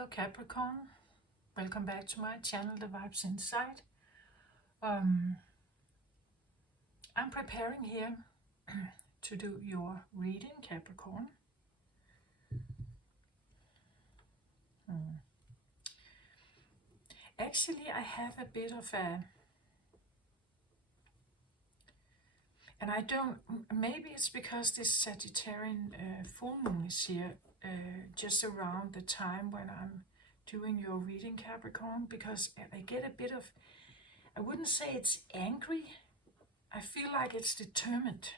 Hello Capricorn, welcome back to my channel, The Vibes Inside. I'm preparing here to do your reading, Capricorn. Actually, I have a bit of a, and I don't, maybe it's because this Sagittarian full moon is here just around the time when I'm doing your reading, Capricorn, because I get a bit of, I wouldn't say it's angry, I feel like it's determined.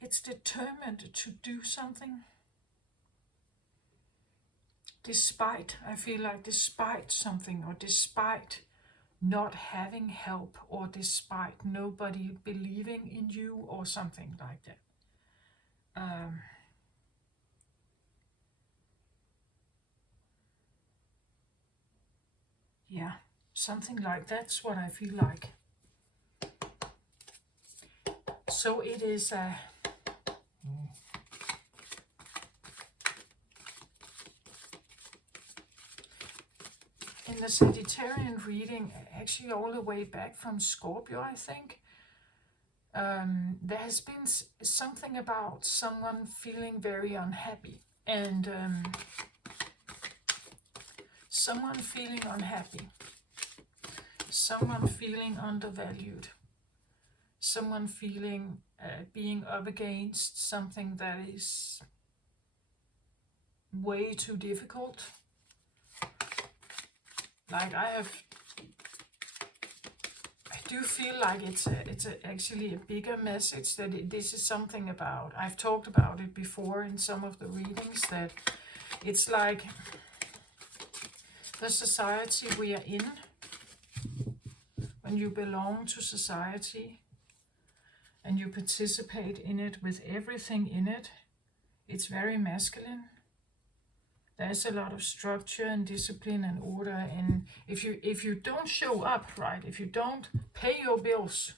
It's determined to do something. I feel like despite something, or despite not having help, or despite nobody believing in you, or something like that. Yeah, something like that's what I feel like. So it is a in the Sagittarian reading, actually all the way back from Scorpio, I think, there has been something about someone feeling very unhappy, and someone feeling unhappy, someone feeling undervalued, someone feeling being up against something that is way too difficult. Like I do feel like it's actually a bigger message, that this is something about, I've talked about it before in some of the readings, that it's like the society we are in, when you belong to society and you participate in it with everything in it, it's very masculine. There's a lot of structure and discipline and order, and if you don't show up, right, if you don't pay your bills,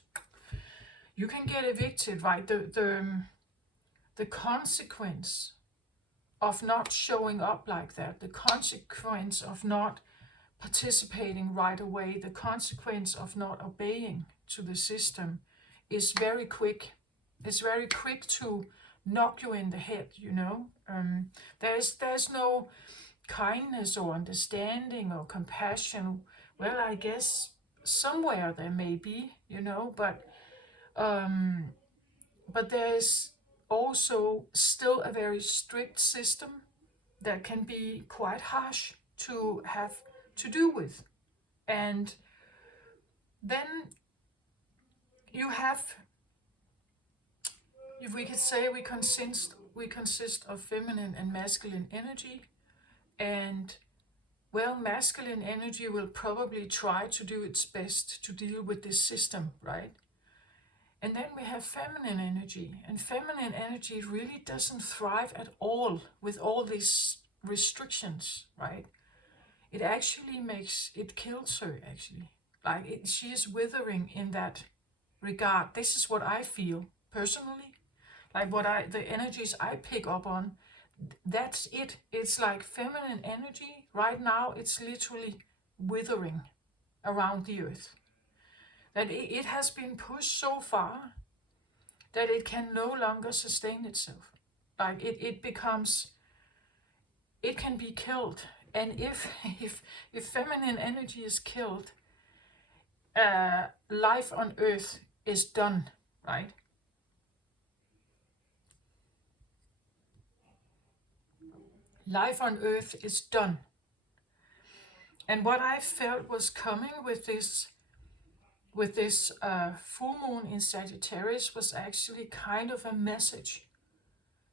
you can get evicted, right? The consequence of not showing up like that, the consequence of not participating right away, the consequence of not obeying to the system is very quick. It's very quick to knock you in the head, you know. There's no kindness or understanding or compassion. Well, I guess somewhere there may be, you know, but there is also still a very strict system that can be quite harsh to have to do with. And then you have, if we could say, we consist of feminine and masculine energy, and well, masculine energy will probably try to do its best to deal with this system, right? And then we have feminine energy, and feminine energy really doesn't thrive at all with all these restrictions, right? It actually kills her, actually. Like she is withering in that regard. This is what I feel personally. Like the energies I pick up on, that's it. It's like feminine energy right now, it's literally withering around the earth. That it has been pushed so far that it can no longer sustain itself. Like it can be killed. And if feminine energy is killed, life on earth is done, right? Life on earth is done. And what I felt was coming with this full moon in Sagittarius was actually kind of a message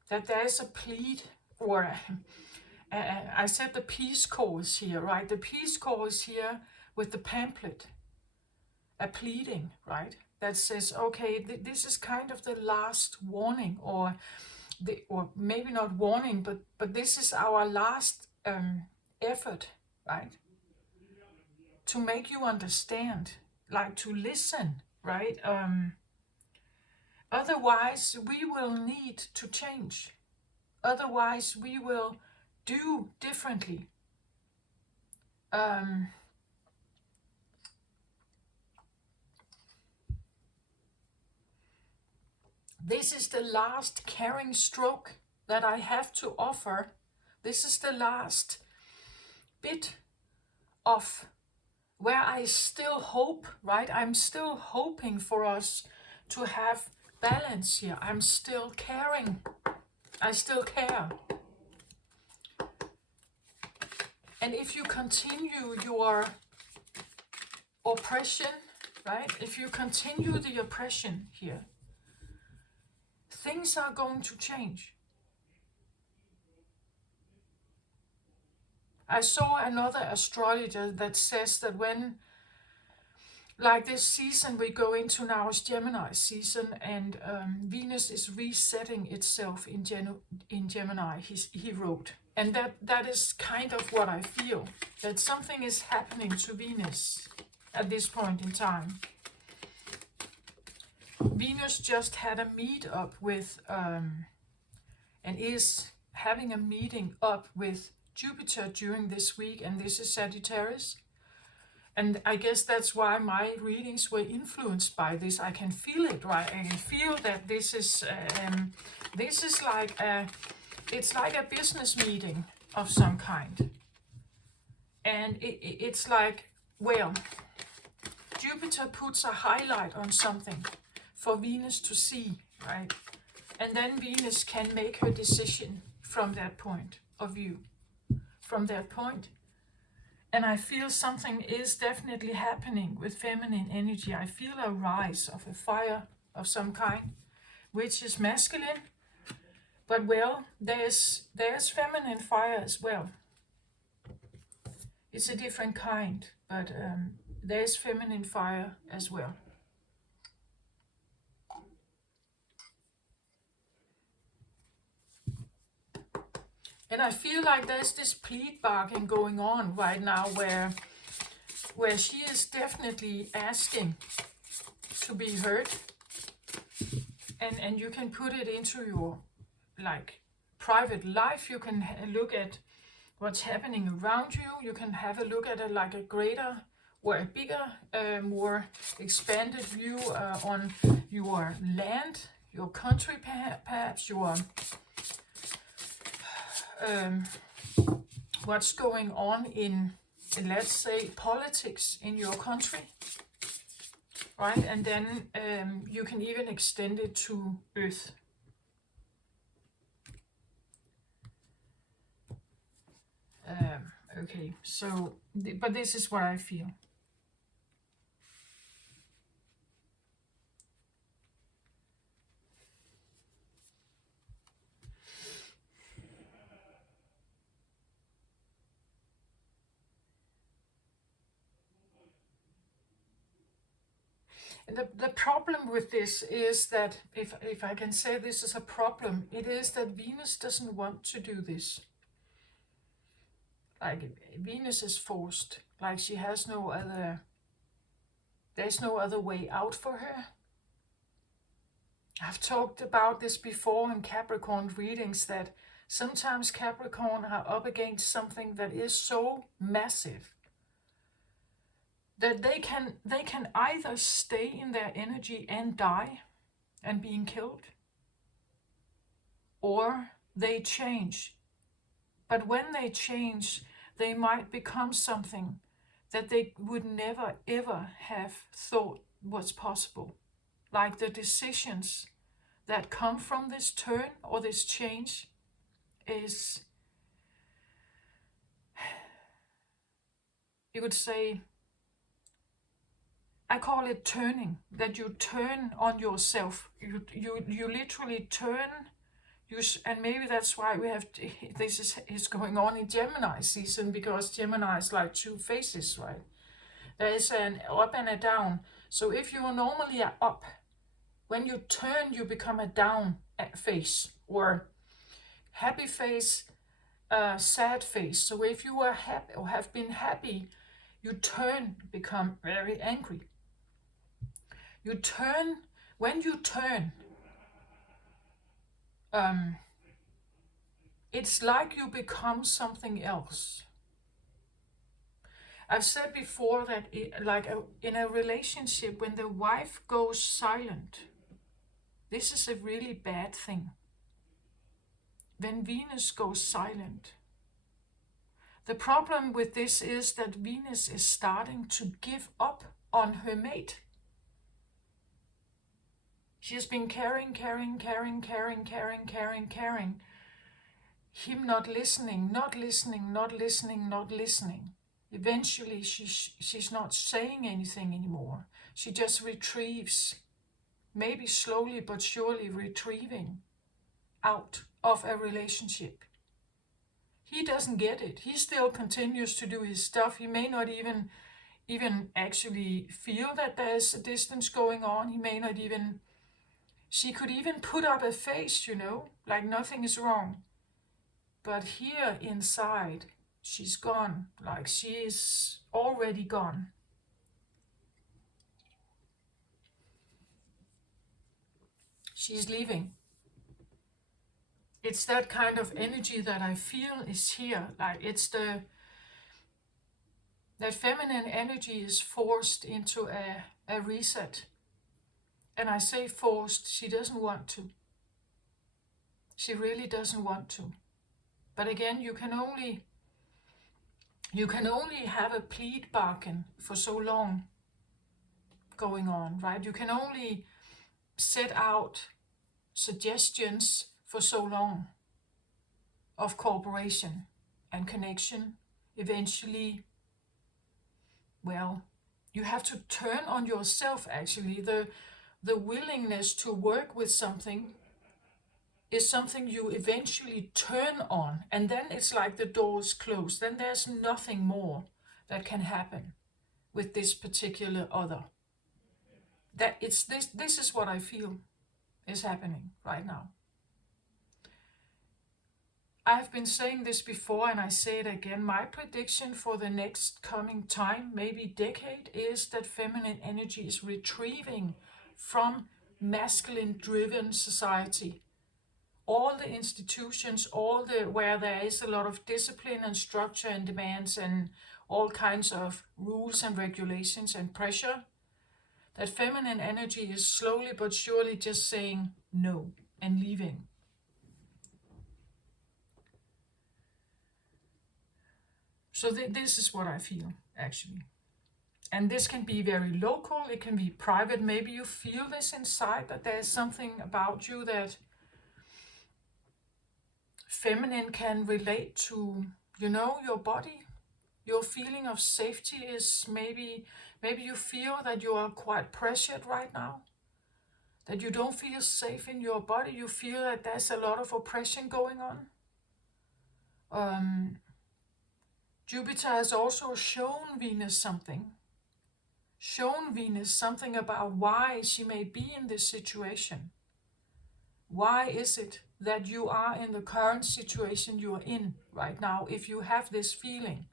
that there is a plead, or I said the peace call is here, right? The peace call is here with the pamphlet, a pleading, right? That says, okay, this is kind of the last warning, or maybe not warning, but this is our last effort, right? To make you understand, like to listen, right? Otherwise, we will need to change. Otherwise, we will do differently. Um, this is the last caring stroke that I have to offer. This is the last bit of where I still hope, right? I'm still hoping for us to have balance here. I'm still caring. I still care. And if you continue your oppression, right? If you continue the oppression here, things are going to change. I saw another astrologer that says that when, like this season we go into now is Gemini season, and Venus is resetting itself in Gemini, he wrote. And that is kind of what I feel, that something is happening to Venus at this point in time. Venus just had a meet up with, and is having a meeting up with Jupiter during this week, and this is Sagittarius. And I guess that's why my readings were influenced by this. I can feel it, right? I can feel that this is like it's like a business meeting of some kind. And it's like, well, Jupiter puts a highlight on something for Venus to see, right? And then Venus can make her decision from that point of view, from that point. And I feel something is definitely happening with feminine energy. I feel a rise of a fire of some kind, which is masculine. But well, there's feminine fire as well. It's a different kind, but there's feminine fire as well. And I feel like there's this plead bargain going on right now where she is definitely asking to be heard. And you can put it into your like private life. You can look at what's happening around you. You can have a look at it like a greater or a bigger, more expanded view on your land, your country, perhaps your what's going on in, let's say, politics in your country, right? And then you can even extend it to Earth. Okay, so, but this is what I feel. The problem with this is that, if I can say this is a problem, it is that Venus doesn't want to do this. Like, Venus is forced, like she has no other, there's no other way out for her. I've talked about this before in Capricorn readings, that sometimes Capricorn are up against something that is so massive that they can either stay in their energy and die and being killed, or they change. But when they change, they might become something that they would never ever have thought was possible. Like the decisions that come from this turn or this change is, you would say, I call it turning, that you turn on yourself. You literally turn, and maybe that's why we have, this is going on in Gemini season, because Gemini is like two faces, right? There is an up and a down. So if you normally are up, when you turn, you become a down face, or happy face, sad face. So if you are happy or have been happy, you turn, become very angry. You turn, when you turn, it's like you become something else. I've said before that in a relationship, when the wife goes silent, this is a really bad thing. When Venus goes silent. The problem with this is that Venus is starting to give up on her mate. She has been carrying. Him not listening. Eventually, she's not saying anything anymore. She just retrieves, maybe slowly but surely retrieving out of a relationship. He doesn't get it. He still continues to do his stuff. He may not even actually feel that there's a distance going on. He may not even... She could even put up a face, like nothing is wrong. But here inside, she's gone. Like she is already gone. She's leaving. It's that kind of energy that I feel is here. Like it's that feminine energy is forced into a reset. And I say forced, she doesn't want to. She really doesn't want to. But again, you can only have a plead bargain for so long going on, right? You can only set out suggestions for so long of cooperation and connection. Eventually, well, you have to turn on yourself, actually. The willingness to work with something is something you eventually turn on, and then it's like the door's closed. Then there's nothing more that can happen with this particular other. That it's this is what I feel is happening right now. I've been saying this before and I say it again. My prediction for the next coming time, maybe decade, is that feminine energy is retrieving from masculine-driven society. All the institutions, where there is a lot of discipline and structure and demands and all kinds of rules and regulations and pressure, that feminine energy is slowly but surely just saying no and leaving. So this is what I feel, actually. And this can be very local, it can be private. Maybe you feel this inside, that there's something about you that feminine can relate to, your body. Your feeling of safety is maybe you feel that you are quite pressured right now, that you don't feel safe in your body. You feel that there's a lot of oppression going on. Jupiter has also shown Venus something about why she may be in this situation. Why is it that you are in the current situation you are in right now if you have this feeling?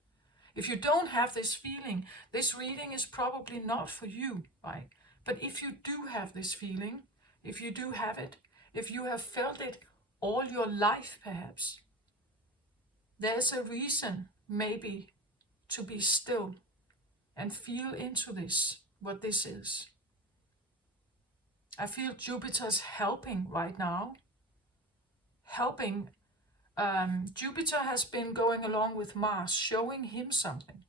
If you don't have this feeling, this reading is probably not for you, right? But if you do have this feeling, if you do have it, if you have felt it all your life perhaps, there's a reason maybe to be still and feel into this, what this is. I feel Jupiter's helping right now. Jupiter has been going along with Mars, showing him something.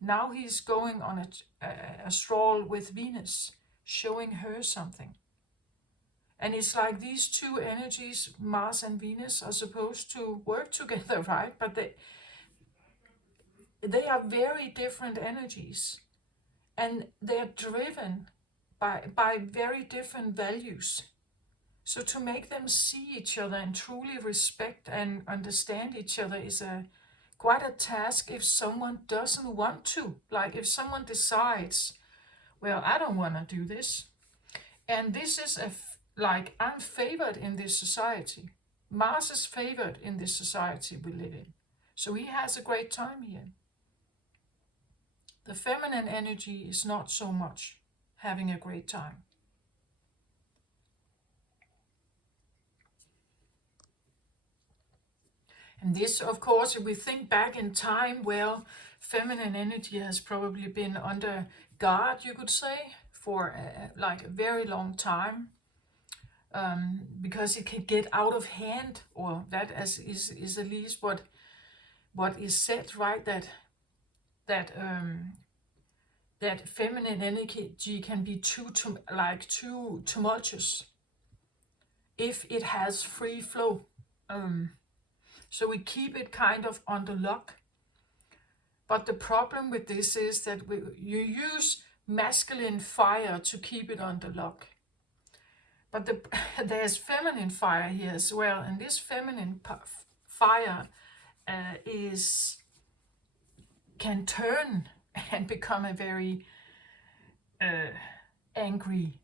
Now he's going on a stroll with Venus, showing her something. And it's like these two energies, Mars and Venus, are supposed to work together, right? But they are very different energies. And they're driven by very different values. So to make them see each other and truly respect and understand each other is quite a task if someone doesn't want to. Like if someone decides, well, I don't want to do this. And this is I'm favored in this society. Mars is favored in this society we live in. So he has a great time here. The feminine energy is not so much having a great time. And this, of course, if we think back in time, well, feminine energy has probably been under guard, you could say, for like a very long time, because it can get out of hand, or that is at least what is said, right? That that feminine energy can be too tumultuous if it has free flow. So we keep it kind of under lock. But the problem with this is that you use masculine fire to keep it under lock. But there's feminine fire here as well, and this feminine fire can turn and become a very angry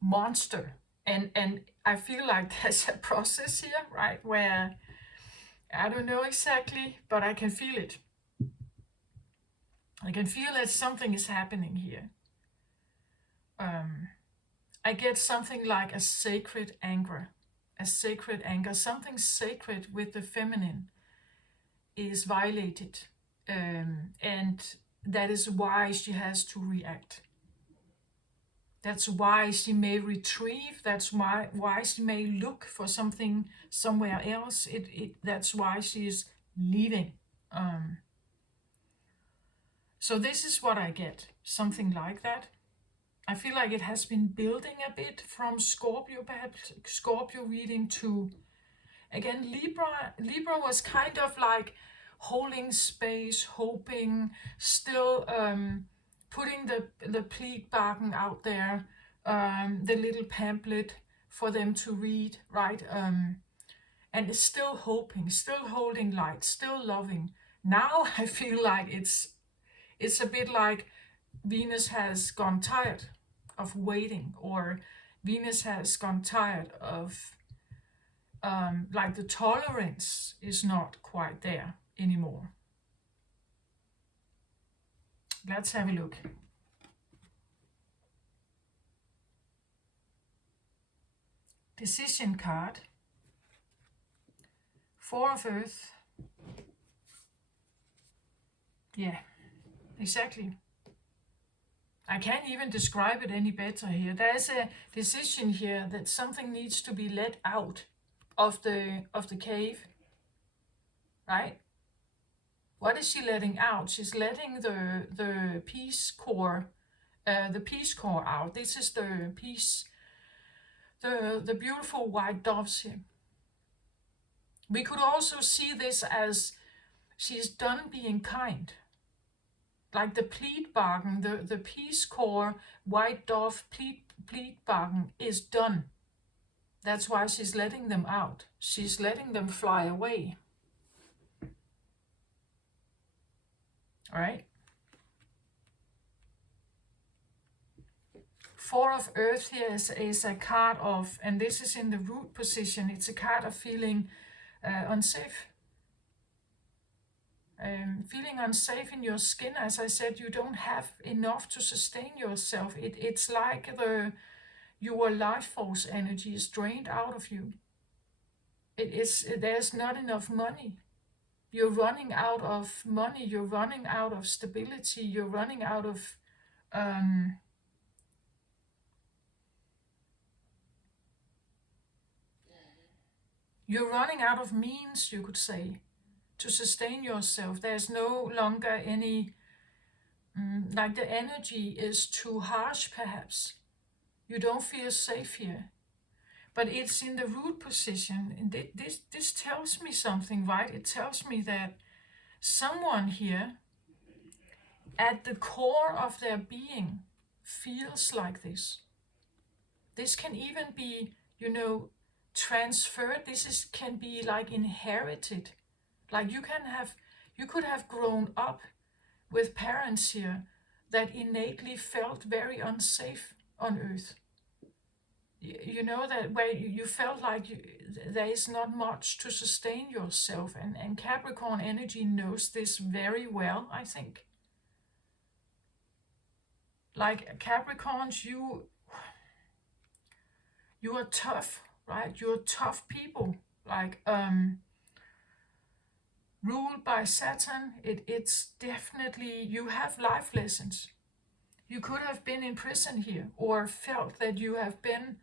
monster. And I feel like there's a process here, right, where I don't know exactly, but I can feel it. I can feel that something is happening here. I get something like a sacred anger, something sacred with the feminine is violated, and that is why she has to react. That's why she may retrieve. That's why she may look for something somewhere else. That's why she's leaving. So this is what I get, something like that. I feel like it has been building a bit from Scorpio, perhaps Scorpio reading to, again, Libra. Libra was kind of like holding space, hoping, still putting the Pleatbarken out there, the little pamphlet for them to read, right? And it's still hoping, still holding light, still loving. Now I feel like it's a bit like Venus has gone tired of waiting, or Venus has gone tired of, like the tolerance is not quite there anymore. Let's have a look. Decision card. Four of Earth. Yeah, exactly. I can't even describe it any better here. There's a decision here that something needs to be let out of the cave, right? What is she letting out? She's letting the Peace Corps, out. This is the peace, the beautiful white doves here. We could also see this as she's done being kind. Like the Pleatbarken, the Peace Corps white dove Pleatbarken is done. That's why she's letting them out. She's letting them fly away. All right. Four of Earth here is a card of, and this is in the root position, it's a card of feeling unsafe. Feeling unsafe in your skin. As I said, you don't have enough to sustain yourself. It's like your life force energy is drained out of you. There's not enough money. You're running out of money. You're running out of stability. You're running out of means, you could say, to sustain yourself. There's no longer any, like the energy is too harsh, perhaps. You don't feel safe here. But it's in the root position. And this tells me something, right? It tells me that someone here, at the core of their being, feels like this. This can even be, transferred. Can be like inherited. Like you could have grown up with parents here that innately felt very unsafe on Earth. That where you felt like there is not much to sustain yourself, and Capricorn energy knows this very well, I think. Like Capricorns, you are tough, right? You're tough people. Like ruled by Saturn, it's definitely, you have life lessons. You could have been in prison here, or felt that you have been,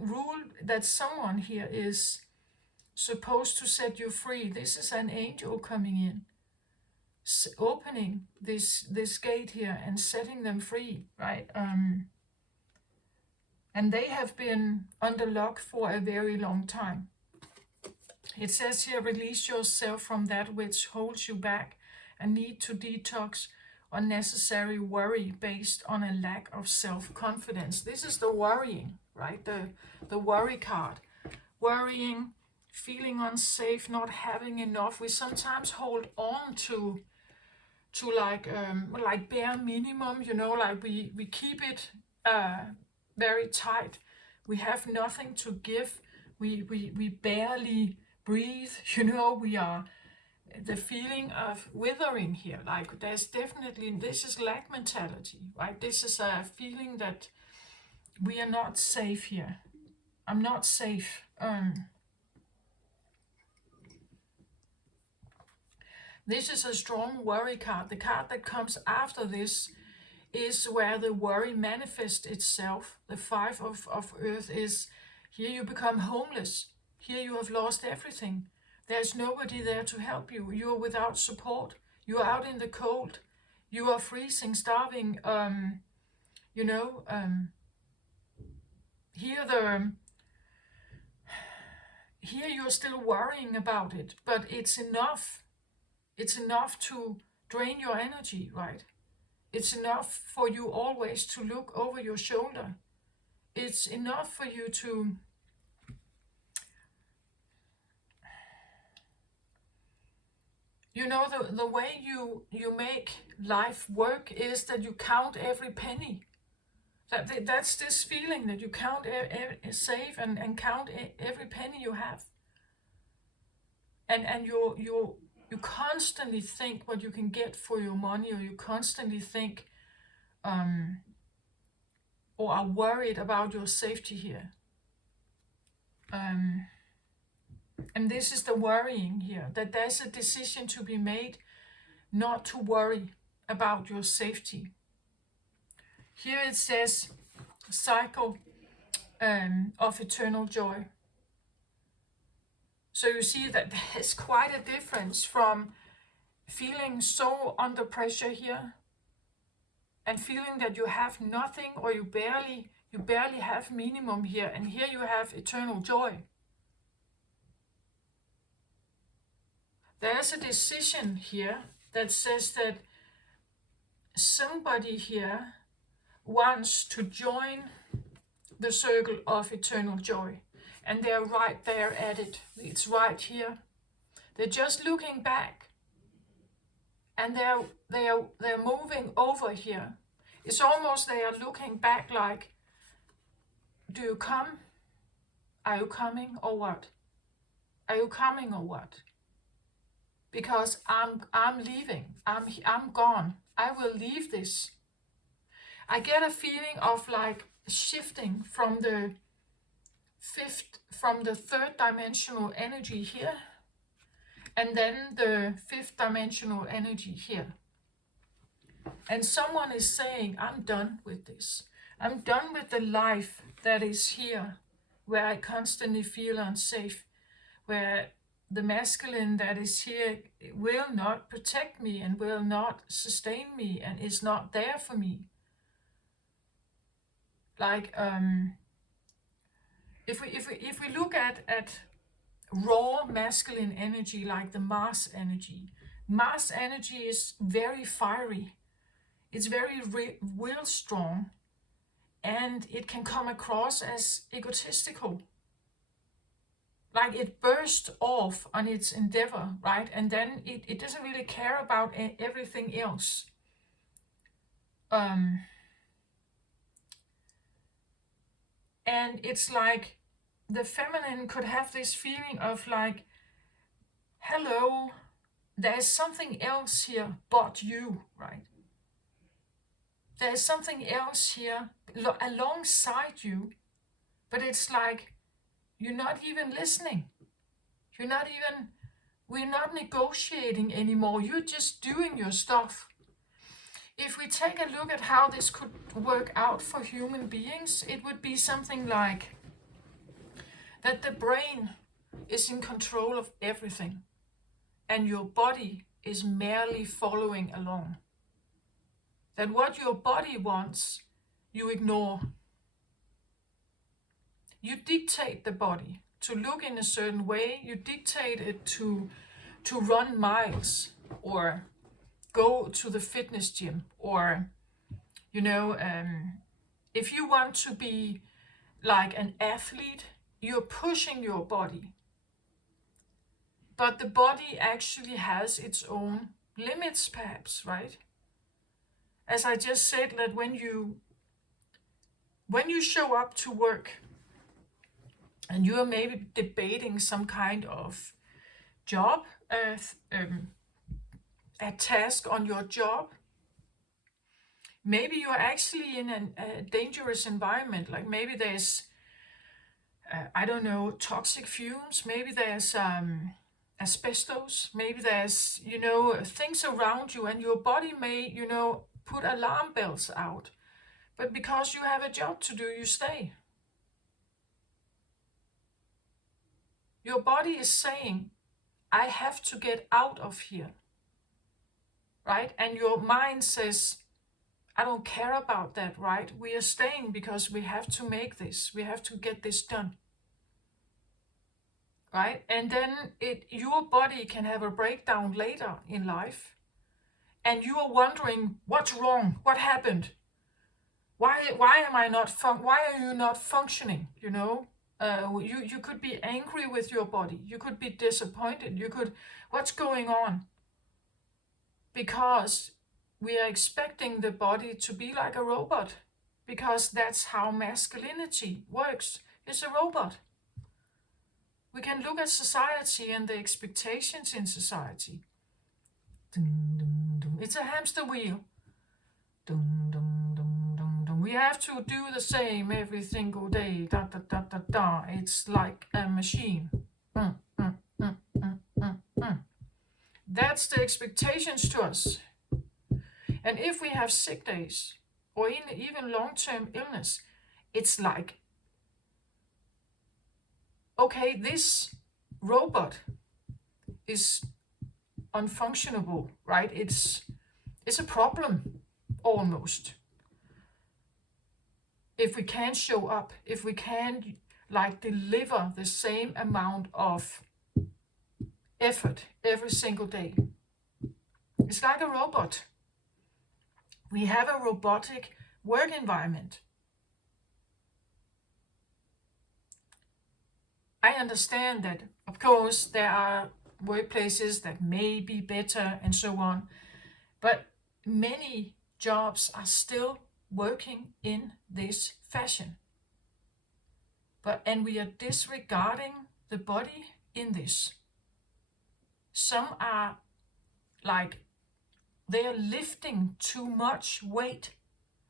ruled, that someone here is supposed to set you free. This is an angel coming in, opening this gate here and setting them free, right? And they have been under lock for a very long time. It says here, release yourself from that which holds you back and need to detox unnecessary worry based on a lack of self-confidence. This is the worrying, right? The worry card. Worrying, feeling unsafe, not having enough. We sometimes hold on to like bare minimum, you know, like we keep it very tight. We have nothing to give. We barely breathe, you know. We are, the feeling of withering here, like there's definitely, this is lack mentality, right? This is a feeling that we are not safe here. I'm not safe. This is a strong worry card. The card that comes after this is where the worry manifests itself. The Five of Earth is, here you become homeless. Here you have lost everything. There's nobody there to help you. You are without support. You are out in the cold. You are freezing, starving. Here you're still worrying about it, but it's enough. It's enough to drain your energy, right? It's enough for you always to look over your shoulder. It's enough for you to the way you make life work is that you count every penny. That's this feeling that you count, save and count every penny you have. And you constantly think what you can get for your money, or you constantly think or are worried about your safety here. And this is the worrying here, that there's a decision to be made not to worry about your safety. Here it says, cycle of eternal joy. So you see that there's quite a difference from feeling so under pressure here and feeling that you have nothing, or you barely have minimum here, and here you have eternal joy. There's a decision here that says that somebody here wants to join the circle of eternal joy. And they're right there at it. It's right here. They're just looking back. And they're moving over here. It's almost they are looking back like, do you come? Are you coming or what? Are you coming or what? Because I'm leaving. I'm gone. I will leave this. I get a feeling of like shifting from the third dimensional energy here, and then the fifth dimensional energy here. And someone is saying, I'm done with this. I'm done with the life that is here, where I constantly feel unsafe, where the masculine that is here will not protect me and will not sustain me and is not there for me. Like, if we look at raw masculine energy, like the Mars energy is very fiery. It's very will strong, and it can come across as egotistical. Like it bursts off on its endeavor, right? And then it doesn't really care about everything else. And it's like the feminine could have this feeling of like, hello, there's something else here but you, right? There's something else here alongside you, but it's like, you're not even listening. You're not even We're not negotiating anymore. You're just doing your stuff. If we take a look at how this could work out for human beings, it would be something like that the brain is in control of everything and your body is merely following along. That what your body wants, you ignore. You dictate the body to look in a certain way. You dictate it to run miles or go to the fitness gym, or if you want to be like an athlete, you're pushing your body. But the body actually has its own limits, perhaps, right? As I just said, that when you show up to work and you are maybe debating some kind of job, a task on your job, maybe you're actually in a dangerous environment, like maybe there's, I don't know, toxic fumes, maybe there's asbestos, maybe there's, things around you, and your body may, put alarm bells out. But because you have a job to do, you stay. Your body is saying, I have to get out of here, right? And your mind says, I don't care about that, right? We are staying because we have to make this. We have to get this done, right? And then your body can have a breakdown later in life. And you are wondering, what's wrong? What happened? Why am I not why are you not functioning? You could be angry with your body. You could be disappointed. What's going on? Because we are expecting the body to be like a robot, because that's how masculinity works. It's a robot. We can look at society and the expectations in society. It's a hamster wheel. We have to do the same every single day. It's like a machine. That's the expectations to us. And if we have sick days or even long-term illness, it's like, okay, this robot is unfunctionable, right? It's a problem almost. If we can't show up, if we can't deliver the same amount of effort every single day, it's like a robot. We have a robotic work environment. I understand that, of course, there are workplaces that may be better and so on, but many jobs are still working in this fashion. And we are disregarding the body in this. Some are they are lifting too much weight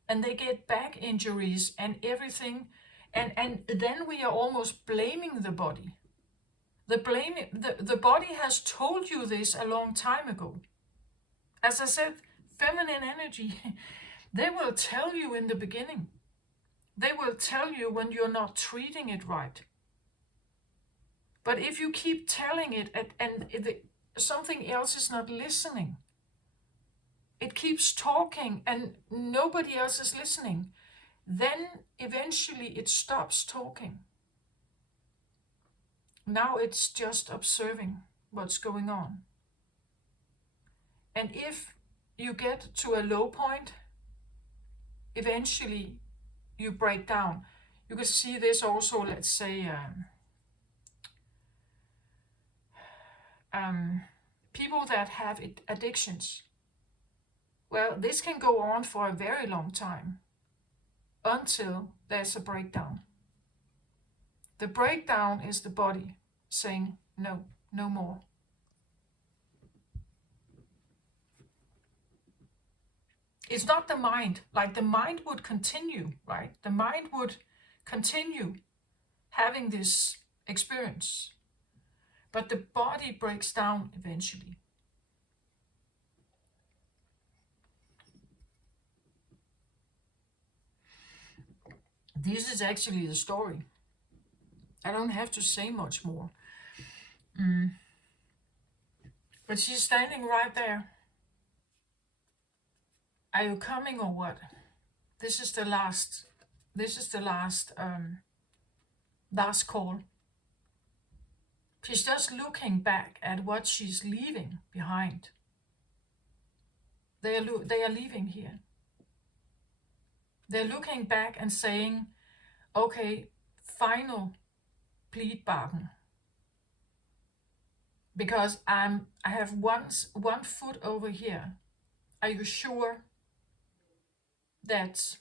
and they get back injuries and everything. And then we are almost blaming the body. The body has told you this a long time ago. As I said, feminine energy, they will tell you in the beginning. They will tell you when you're not treating it right. But if you keep telling it and something else is not listening, it keeps talking and nobody else is listening, then eventually it stops talking. Now it's just observing what's going on. And if you get to a low point, eventually you break down. You can see this also, let's say, people that have addictions. Well, this can go on for a very long time until there's a breakdown. The breakdown is the body saying, no, no more. It's not the mind. The mind would continue, right? The mind would continue having this experience. but the body breaks down eventually. This is actually the story. I don't have to say much more. But she's standing right there. Are you coming or what? This is the last. This is the last call. She's just looking back at what she's leaving behind. They are leaving here. They're looking back and saying, okay, final pleadbarken. Because I have one foot over here. Are you sure that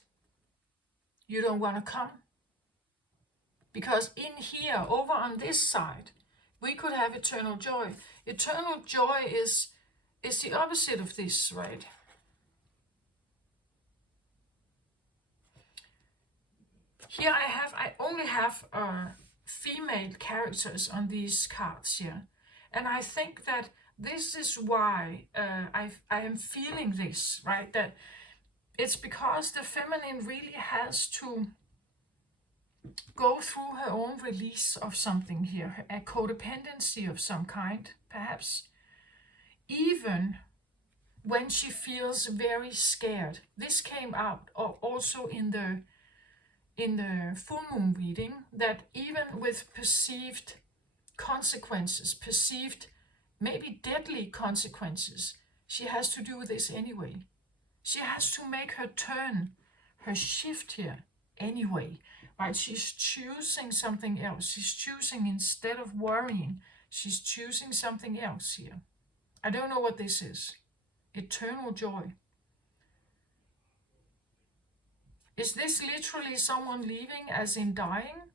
you don't want to come? Because in here, over on this side, we could have eternal joy. Eternal joy is the opposite of this, right? Here I only have female characters on these cards here. And I think that this is why I am feeling this, right? That it's because the feminine really has to go through her own release of something here, a codependency of some kind, perhaps. Even when she feels very scared. This came out also in the full moon reading, that even with perceived consequences, perceived maybe deadly consequences, she has to do this anyway. She has to make her turn, her shift here anyway, right? She's choosing something else. She's choosing, instead of worrying, she's choosing something else here. I don't know what this is. Eternal joy. Is this literally someone leaving, as in dying?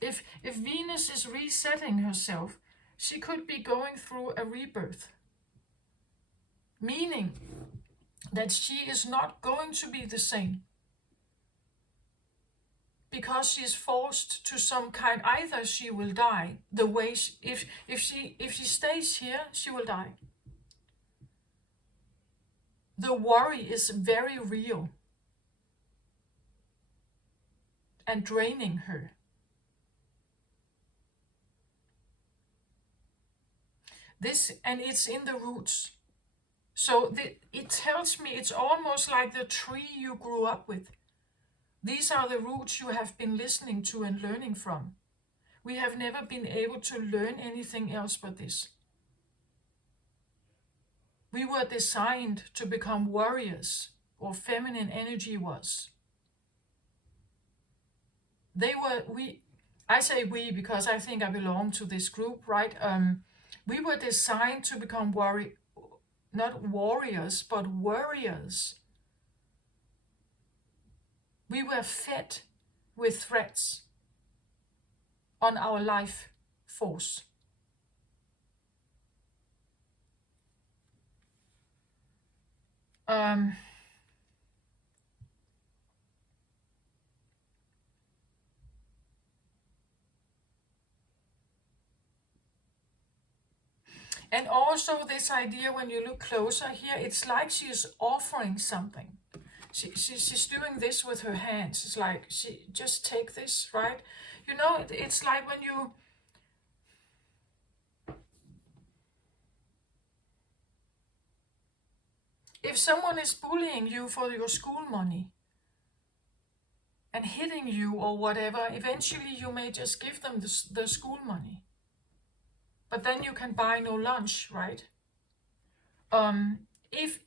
If Venus is resetting herself, she could be going through a rebirth. Meaning that she is not going to be the same. Because she is forced to some kind, either she will die the way if she stays here, she will die. The worry is very real and draining her. This, and it's in the roots. So it tells me it's almost like the tree you grew up with. These are the roots you have been listening to and learning from. We have never been able to learn anything else but this. We were designed to become warriors, or feminine energy was. I say we because I think I belong to this group, right? We were designed to become not warriors, but warriors. We were fed with threats on our life force. And also this idea, when you look closer here, it's like she's offering something. She's doing this with her hands. It's like, she just take this, right? You know, it's like when you... If someone is bullying you for your school money and hitting you or whatever, eventually you may just give them the school money. But then you can buy no lunch, right? If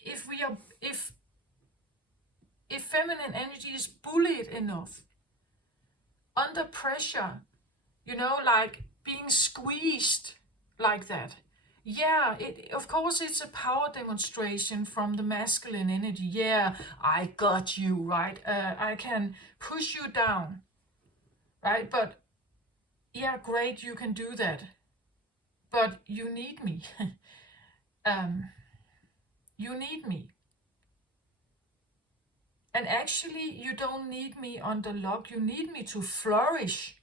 feminine energy is bullied enough, under pressure, you know, like being squeezed like that, yeah, of course it's a power demonstration from the masculine energy. Yeah, I got you, right? I can push you down, right? But yeah, great, you can do that. But you need me. You need me. And actually, you don't need me under lock. You need me to flourish.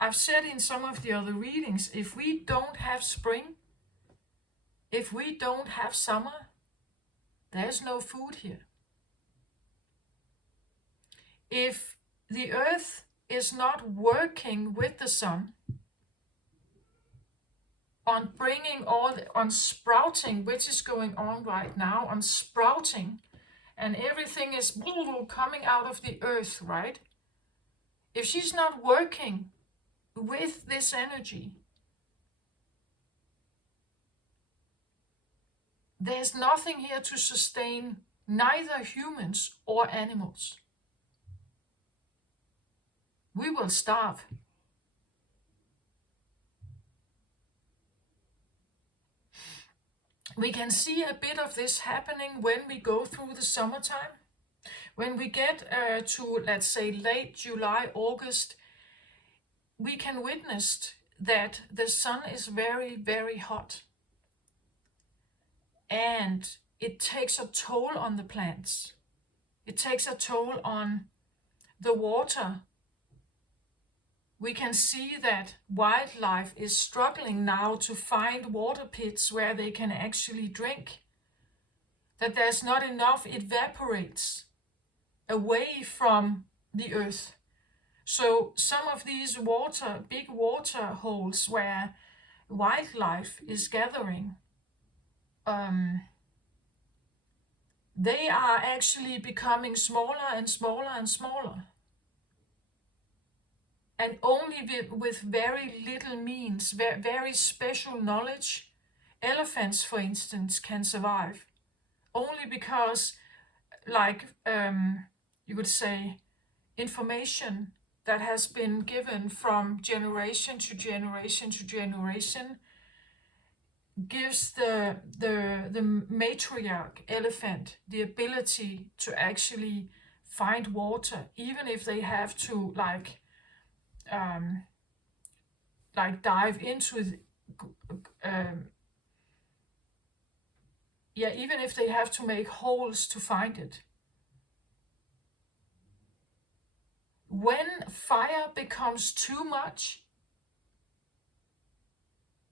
I've said in some of the other readings, if we don't have spring, if we don't have summer, there's no food here. If the earth is not working with the sun on bringing on sprouting, which is going on right now, on sprouting, and everything is coming out of the earth, right? If she's not working with this energy, there's nothing here to sustain neither humans or animals. We will starve. We can see a bit of this happening when we go through the summertime. When we get to, let's say, late July, August, we can witness that the sun is very, very hot. And it takes a toll on the plants. It takes a toll on the water. We can see that wildlife is struggling now to find water pits where they can actually drink. That there's not enough evaporates away from the earth. So some of these big water holes where wildlife is gathering, they are actually becoming smaller and smaller and smaller. And only with very little means, very special knowledge, elephants, for instance, can survive. Only because, you could say, information that has been given from generation to generation to generation gives the matriarch elephant the ability to actually find water, even if they have to dive into even if they have to make holes to find it. When fire becomes too much,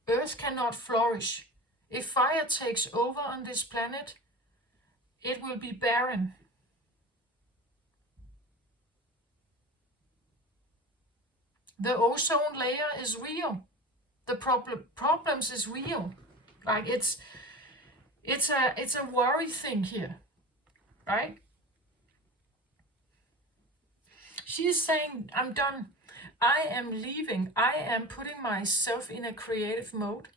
Earth cannot flourish. If fire takes over on this planet, it will be barren. The ozone layer is real. The problems is real. It's a worry thing here, right? She's saying, I'm done. I am leaving. I am putting myself in a creative mode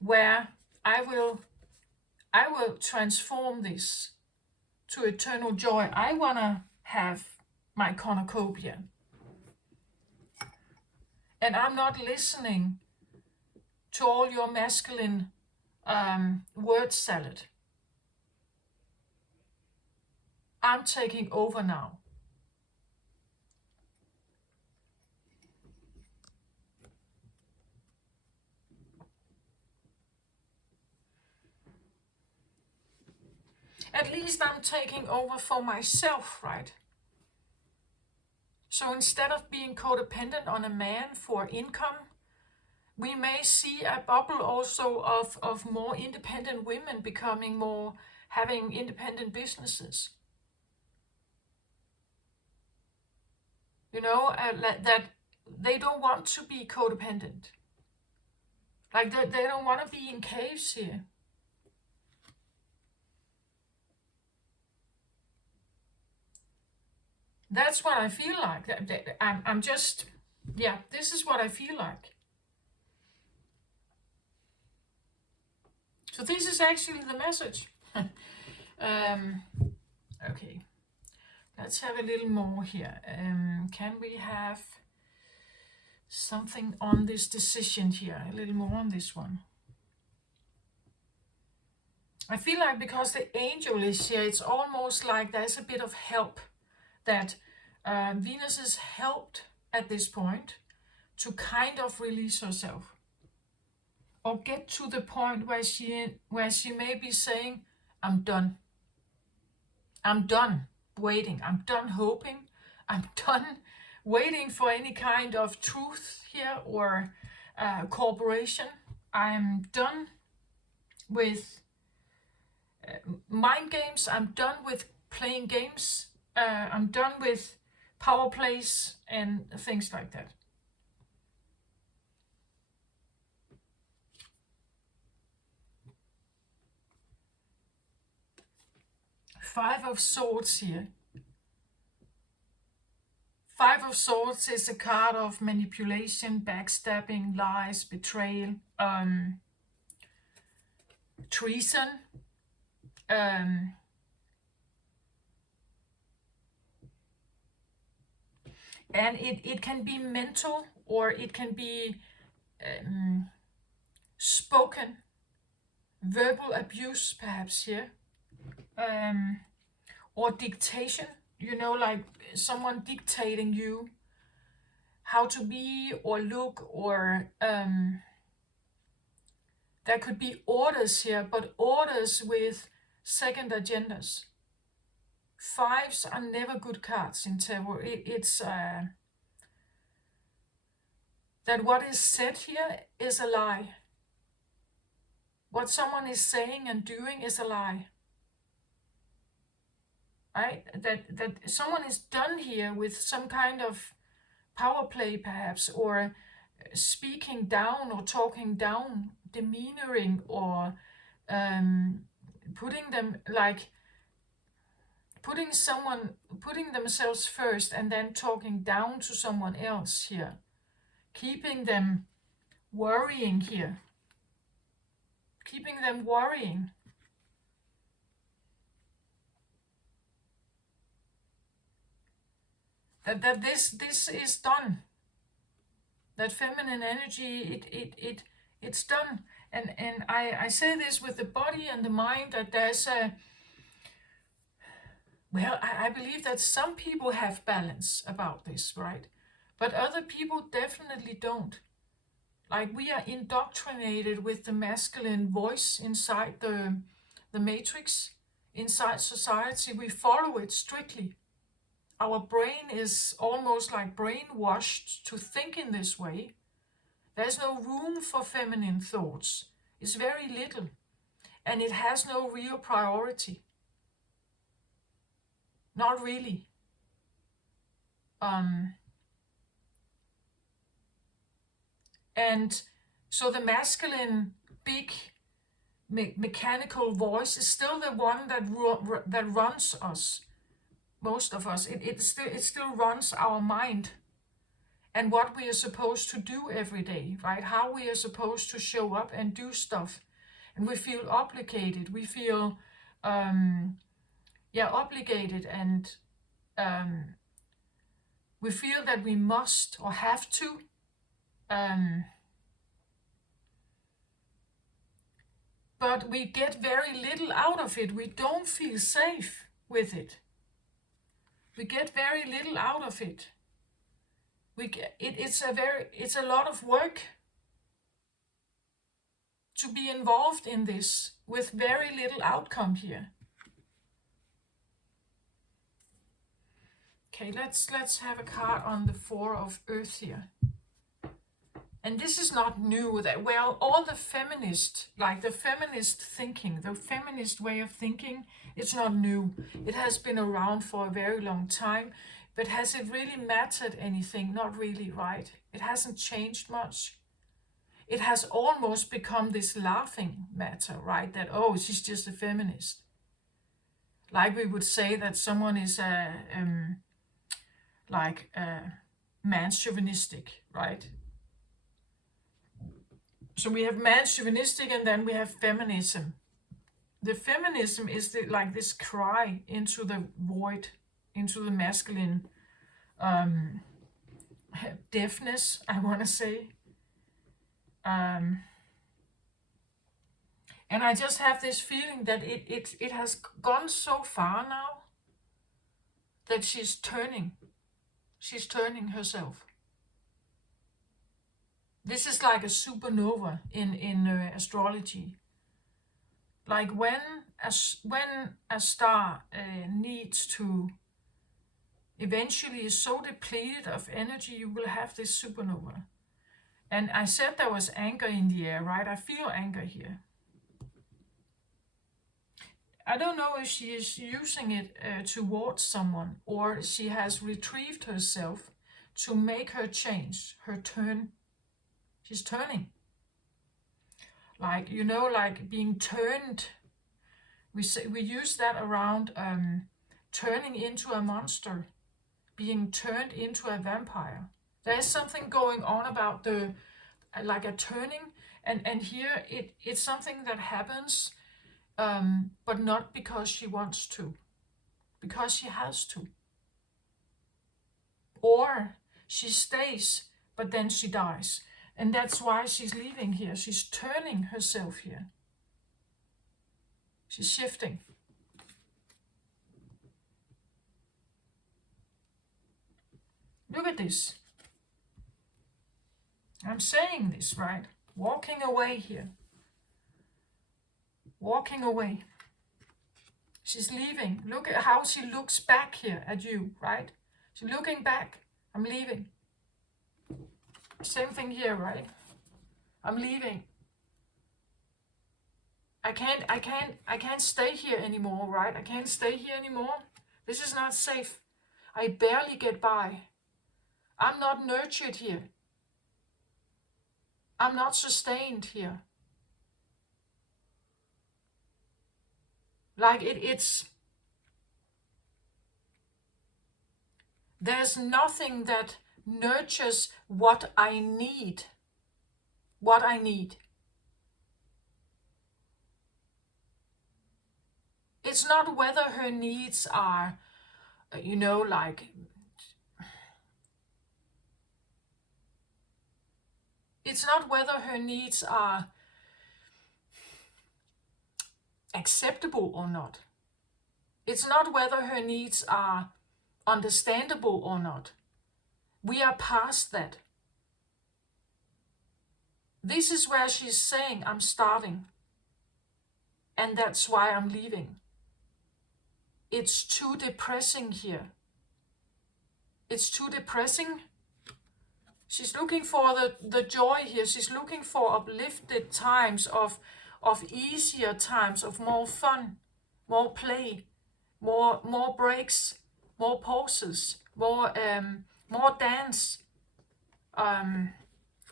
where I will transform this to eternal joy. I want to have my cornucopia. And I'm not listening to all your masculine word salad. I'm taking over now. At least I'm taking over for myself, right? So instead of being codependent on a man for income, we may see a bubble also of more independent women becoming more, having independent businesses. You know, that they don't want to be codependent. Like they don't want to be in caves here. That's what I feel like. I'm just, this is what I feel like. So this is actually the message. Okay, let's have a little more here. Can we have something on this decision here? A little more on this one. I feel like because the angel is here, it's almost like there's a bit of help. That Venus is helped at this point to kind of release herself or get to the point where she may be saying, I'm done. I'm done waiting. I'm done hoping. I'm done waiting for any kind of truth here or cooperation. I'm done with mind games. I'm done with playing games. I'm done with power plays and things like that. Five of Swords here. Five of Swords is a card of manipulation, backstabbing, lies, betrayal, treason. And it can be mental, or it can be spoken, verbal abuse perhaps here, or dictation, you know, like someone dictating you how to be or look, or there could be orders here, but orders with second agendas. Fives are never good cards in tarot. It's that what is said here is a lie. What someone is saying and doing is a lie. Right? That someone is done here with some kind of power play perhaps, or speaking down or talking down, demeanoring, or putting them like putting themselves first and then talking down to someone else here, keeping them worrying here, keeping them worrying. That this is done. That feminine energy, it's done. And I say this with the body and the mind, that there's a, well, I believe that some people have balance about this, right? But other people definitely don't. Like, we are indoctrinated with the masculine voice inside the matrix, inside society. We follow it strictly. Our brain is almost like brainwashed to think in this way. There's no room for feminine thoughts. It's very little. And it has no real priority. Not really. And so the masculine, big, mechanical voice is still the one that runs us. Most of us. It still runs our mind. And what we are supposed to do every day, right? How we are supposed to show up and do stuff. And we feel obligated. We feel, obligated, and we feel that we must or have to. But we get very little out of it. We don't feel safe with it. We get very little out of it. It's a lot of work to be involved in this with very little outcome here. Okay, let's have a card on the Four of Earth here. And this is not new. That, well, all the feminist, like the feminist thinking, the feminist way of thinking, it's not new. It has been around for a very long time. But has it really mattered anything? Not really, right? It hasn't changed much. It has almost become this laughing matter, right? That, oh, she's just a feminist. Like we would say that someone is man-chauvinistic, right? So we have man-chauvinistic, and then we have feminism. The feminism is like this cry into the void, into the masculine deafness, I want to say. And I just have this feeling that it has gone so far now that she's turning herself. This is like a supernova in astrology. Like when a star needs to eventually is so depleted of energy, you will have this supernova. And I said there was anger in the air, right? I feel anger here. I don't know if she is using it towards someone, or she has retrieved herself to make her change, her turn. She's turning. Like, you know, like being turned. We use that around turning into a monster, being turned into a vampire. There's something going on about the like a turning, and here it's something that happens, but not because she wants to, because she has to. Or she stays, but then she dies. And that's why she's leaving here. She's turning herself here. She's shifting. Look at this. I'm saying this, right? Walking away here. Walking away. She's leaving. Look at how she looks back here at you, right? She's looking back. I'm leaving. Same thing here, right? I'm leaving. I can't stay here anymore, right? I can't stay here anymore. This is not safe. I barely get by. I'm not nurtured here. I'm not sustained here. Like there's nothing that nurtures what I need. What I need. It's not whether her needs are, you know, like, it's not whether her needs are acceptable or not. It's not whether her needs are understandable or not. We are past that. This is where she's saying, I'm starving. And that's why I'm leaving. It's too depressing here. It's too depressing. She's looking for the joy here. She's looking for uplifted times, of easier times, of more fun, more play, more breaks, more pauses, more dance.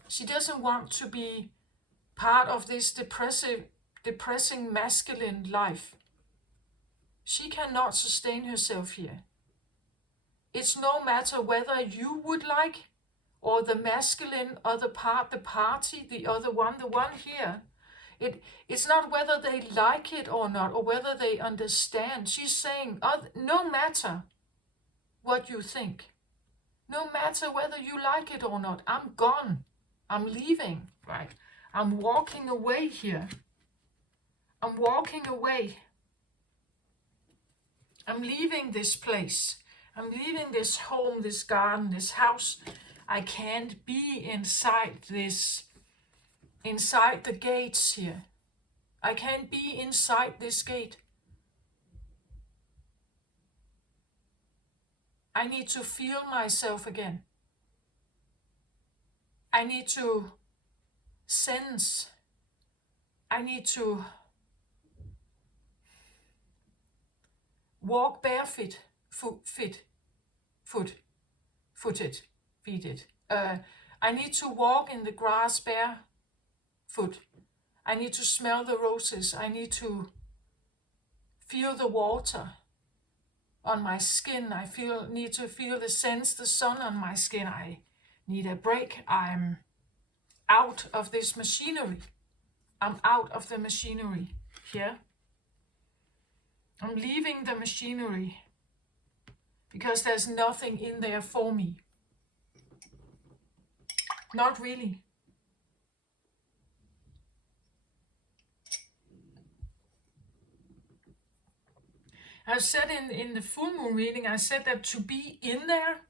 She doesn't want to be part of this depressing masculine life. She cannot sustain herself here. It's no matter whether you would like, or the masculine other part, the party, the other one, the one here. It's not whether they like it or not, or whether they understand. She's saying, no matter what you think, no matter whether you like it or not, I'm gone. I'm leaving, right? I'm walking away here. I'm walking away. I'm leaving this place. I'm leaving this home, this garden, this house. I can't be inside the gates here. I can't be inside this gate. I need to feel myself again. I need to sense. I need to walk barefoot, footed. I need to walk in the grass barefoot. I need to smell the roses. I need to feel the water on my skin. I need to feel the sun on my skin. I need a break. I'm out of this machinery. I'm out of the machinery here. I'm leaving the machinery because there's nothing in there for me. Not really. I said in the full moon reading, I said that to be in there,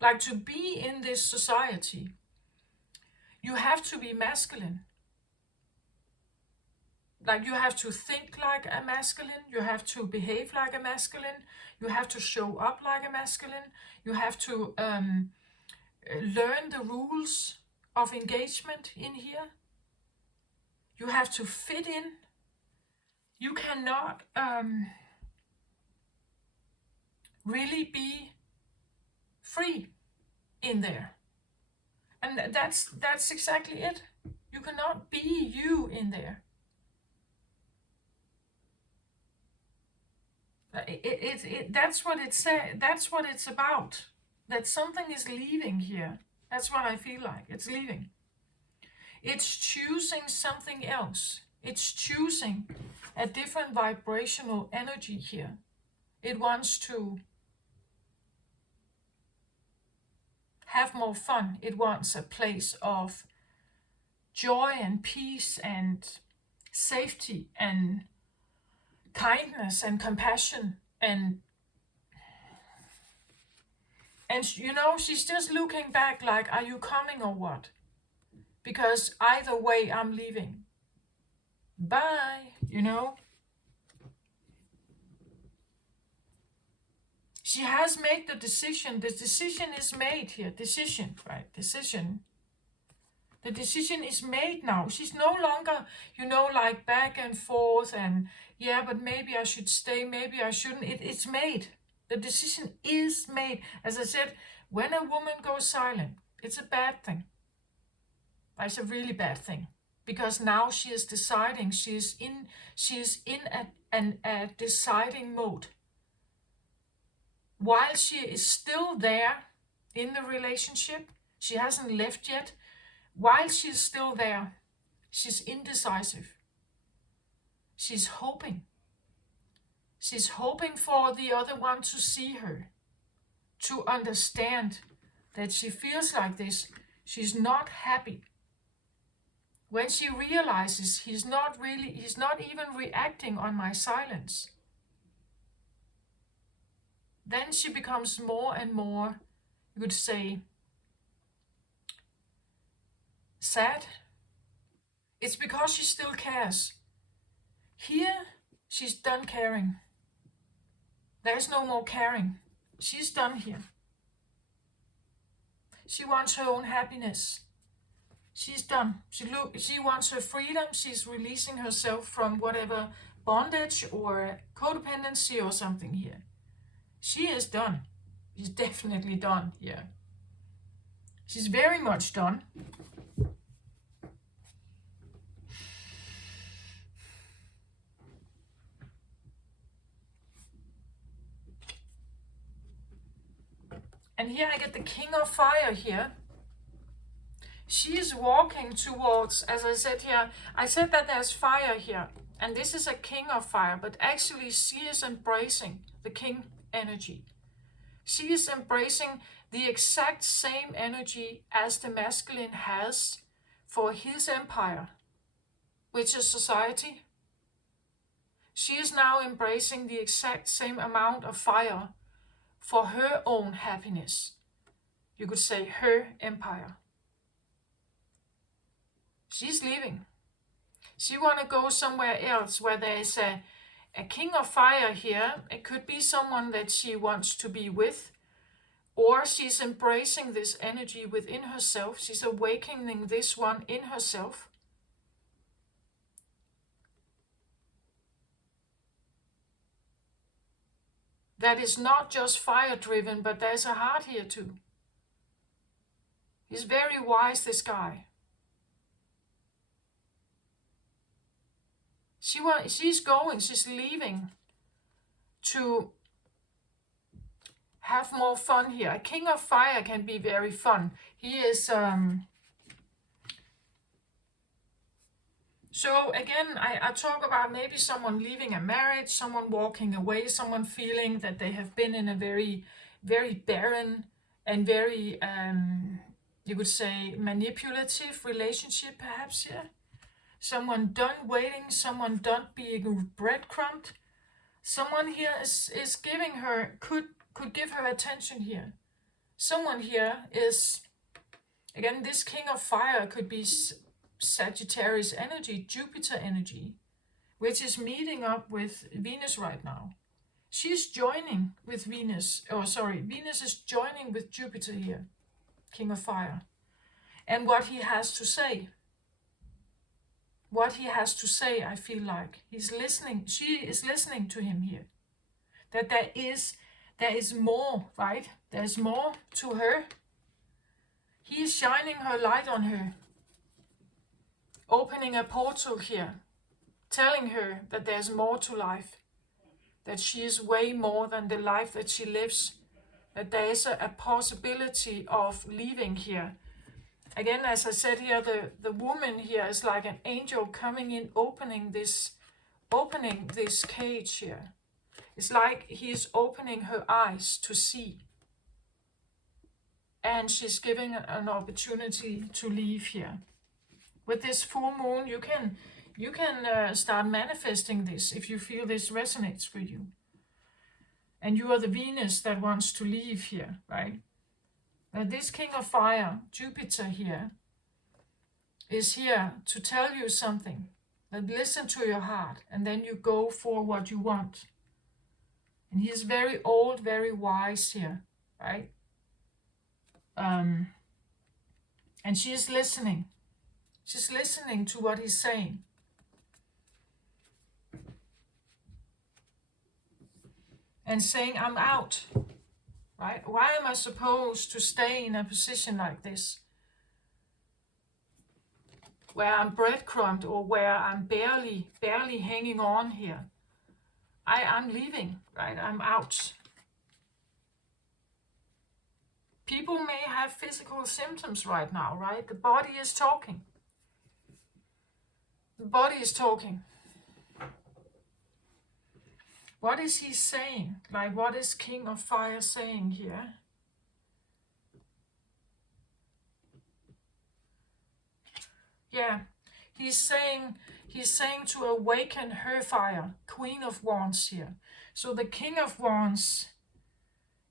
like to be in this society, you have to be masculine. Like you have to think like a masculine, you have to behave like a masculine, you have to show up like a masculine, you have to learn the rules of engagement in here. You have to fit in. You cannot really be free in there. And that's exactly it. You cannot be you in there. That's what it said. That's what it's about. That something is leaving here. That's what I feel like. It's leaving. It's choosing something else. It's choosing a different vibrational energy here. It wants to have more fun. It wants a place of joy and peace and safety and kindness and compassion and you know, she's just looking back like, are you coming or what? Because either way I'm leaving. Bye, you know. She has made the decision. The decision is made here. Decision, right? Decision. The decision is made now. She's no longer, you know, like back and forth and yeah, but maybe I should stay, maybe I shouldn't. It's made. The decision is made. As I said, when a woman goes silent, it's a bad thing. It's a really bad thing. Because now she is deciding, she is in a deciding mode. While she is still there in the relationship, she hasn't left yet. While she's still there, she's indecisive. She's hoping. She's hoping for the other one to see her, to understand that she feels like this. She's not happy. When she realizes he's not even reacting on my silence, then she becomes more and more, you could say, sad. It's because she still cares. Here, she's done caring. There's no more caring. She's done here. She wants her own happiness. She's done. She wants her freedom. She's releasing herself from whatever bondage or codependency or something here. She is done. She's definitely done here. She's very much done. And here I get the King of Fire here. She is walking towards, as I said here, I said that there's fire here. And this is a King of Fire, but actually she is embracing the King energy. She is embracing the exact same energy as the masculine has for his empire, which is society. She is now embracing the exact same amount of fire for her own happiness. You could say her empire. She's leaving. She want to go somewhere else where there is a King of Fire here. It could be someone that she wants to be with, or she's embracing this energy within herself. She's awakening this one in herself. That is not just fire driven, but there's a heart here too. He's very wise, this guy. She's leaving to have more fun here. A King of Fire can be very fun. He is, so again, I talk about maybe someone leaving a marriage, someone walking away, someone feeling that they have been in a very, very barren and very, you would say, manipulative relationship perhaps here. Someone done waiting, someone done being breadcrumbed. Someone here is giving her, could give her attention here. Someone here is, again, this King of Fire could be Sagittarius energy, Jupiter energy. which is meeting up with Venus right now. She's joining with Venus, Venus is joining with Jupiter here, King of Fire. And what he has to say, I feel like he's listening, she is listening to him here. That there is more, right? There's more to her. He is shining her light on her, opening a portal here, telling her that there's more to life, that she is way more than the life that she lives, that there is a possibility of leaving here. Again, as I said here, the woman here is like an angel coming in, opening this cage here. It's like he is opening her eyes to see. And she's giving an opportunity to leave here. With this full moon, you can start manifesting this if you feel this resonates for you. And you are the Venus that wants to leave here, right? This King of Fire, Jupiter here, is here to tell you something. That listen to your heart, and then you go for what you want. And he is very old, very wise here, right? And she is listening. She's listening to what he's saying. And saying, I'm out, right? Why am I supposed to stay in a position like this? Where I'm breadcrumbed or where I'm barely hanging on here. I'm leaving, right? I'm out. People may have physical symptoms right now, right? The body is talking. The body is talking. What is he saying? Like, what is King of Fire saying here? Yeah, he's saying to awaken her fire, Queen of Wands here. So the King of Wands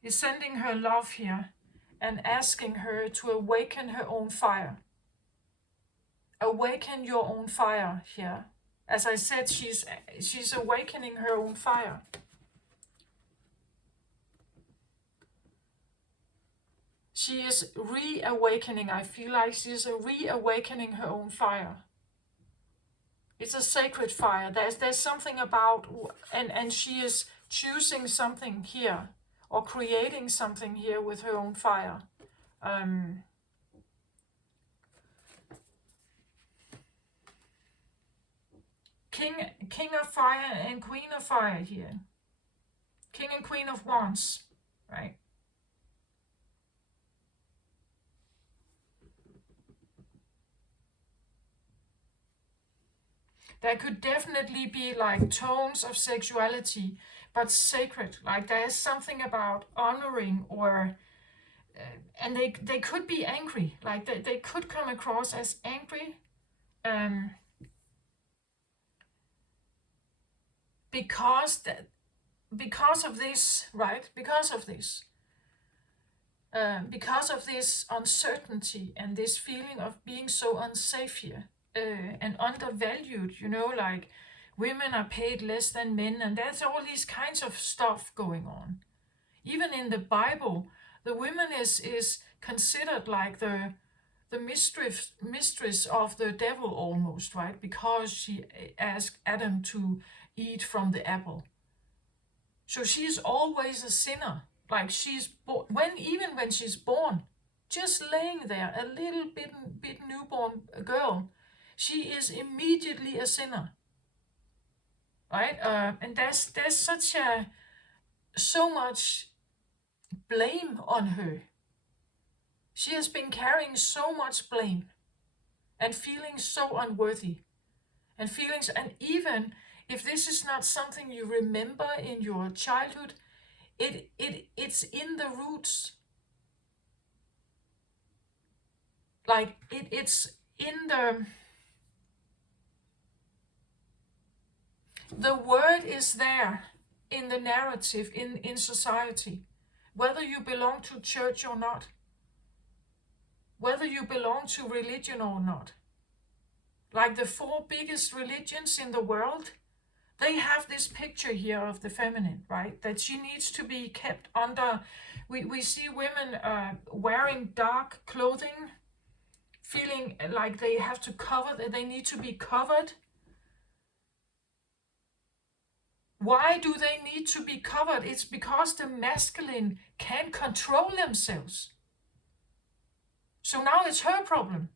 is sending her love here and asking her to awaken her own fire. Awaken your own fire here. As I said, she's awakening her own fire. She is reawakening. I feel like she's reawakening her own fire. It's a sacred fire. There's something about, and she is choosing something here, or creating something here with her own fire. King of Fire and Queen of Fire here. King and Queen of Wands, right? There could definitely be like tones of sexuality, but sacred. Like there is something about honoring, or and they could be angry. Like they could come across as angry. Because of this, right? Because of this uncertainty and this feeling of being so unsafe here and undervalued, you know, like women are paid less than men, and there's all these kinds of stuff going on. Even in the Bible, the woman is considered like the mistress of the devil almost, right? Because she asked Adam to eat from the apple. So she's always a sinner. Like she's even when she's born, just laying there, a little bit newborn girl, she is immediately a sinner, right? And there's so much blame on her. She has been carrying so much blame and feeling so unworthy, and even if this is not something you remember in your childhood, it's in the roots. Like it's in the word is there in the narrative in society, whether you belong to church or not, whether you belong to religion or not. Like the 4 biggest religions in the world, They have this picture here of the feminine, right? That she needs to be kept under. We see women wearing dark clothing, feeling like they have to cover, that they need to be covered. Why do they need to be covered? It's because the masculine can't control themselves. So now it's her problem.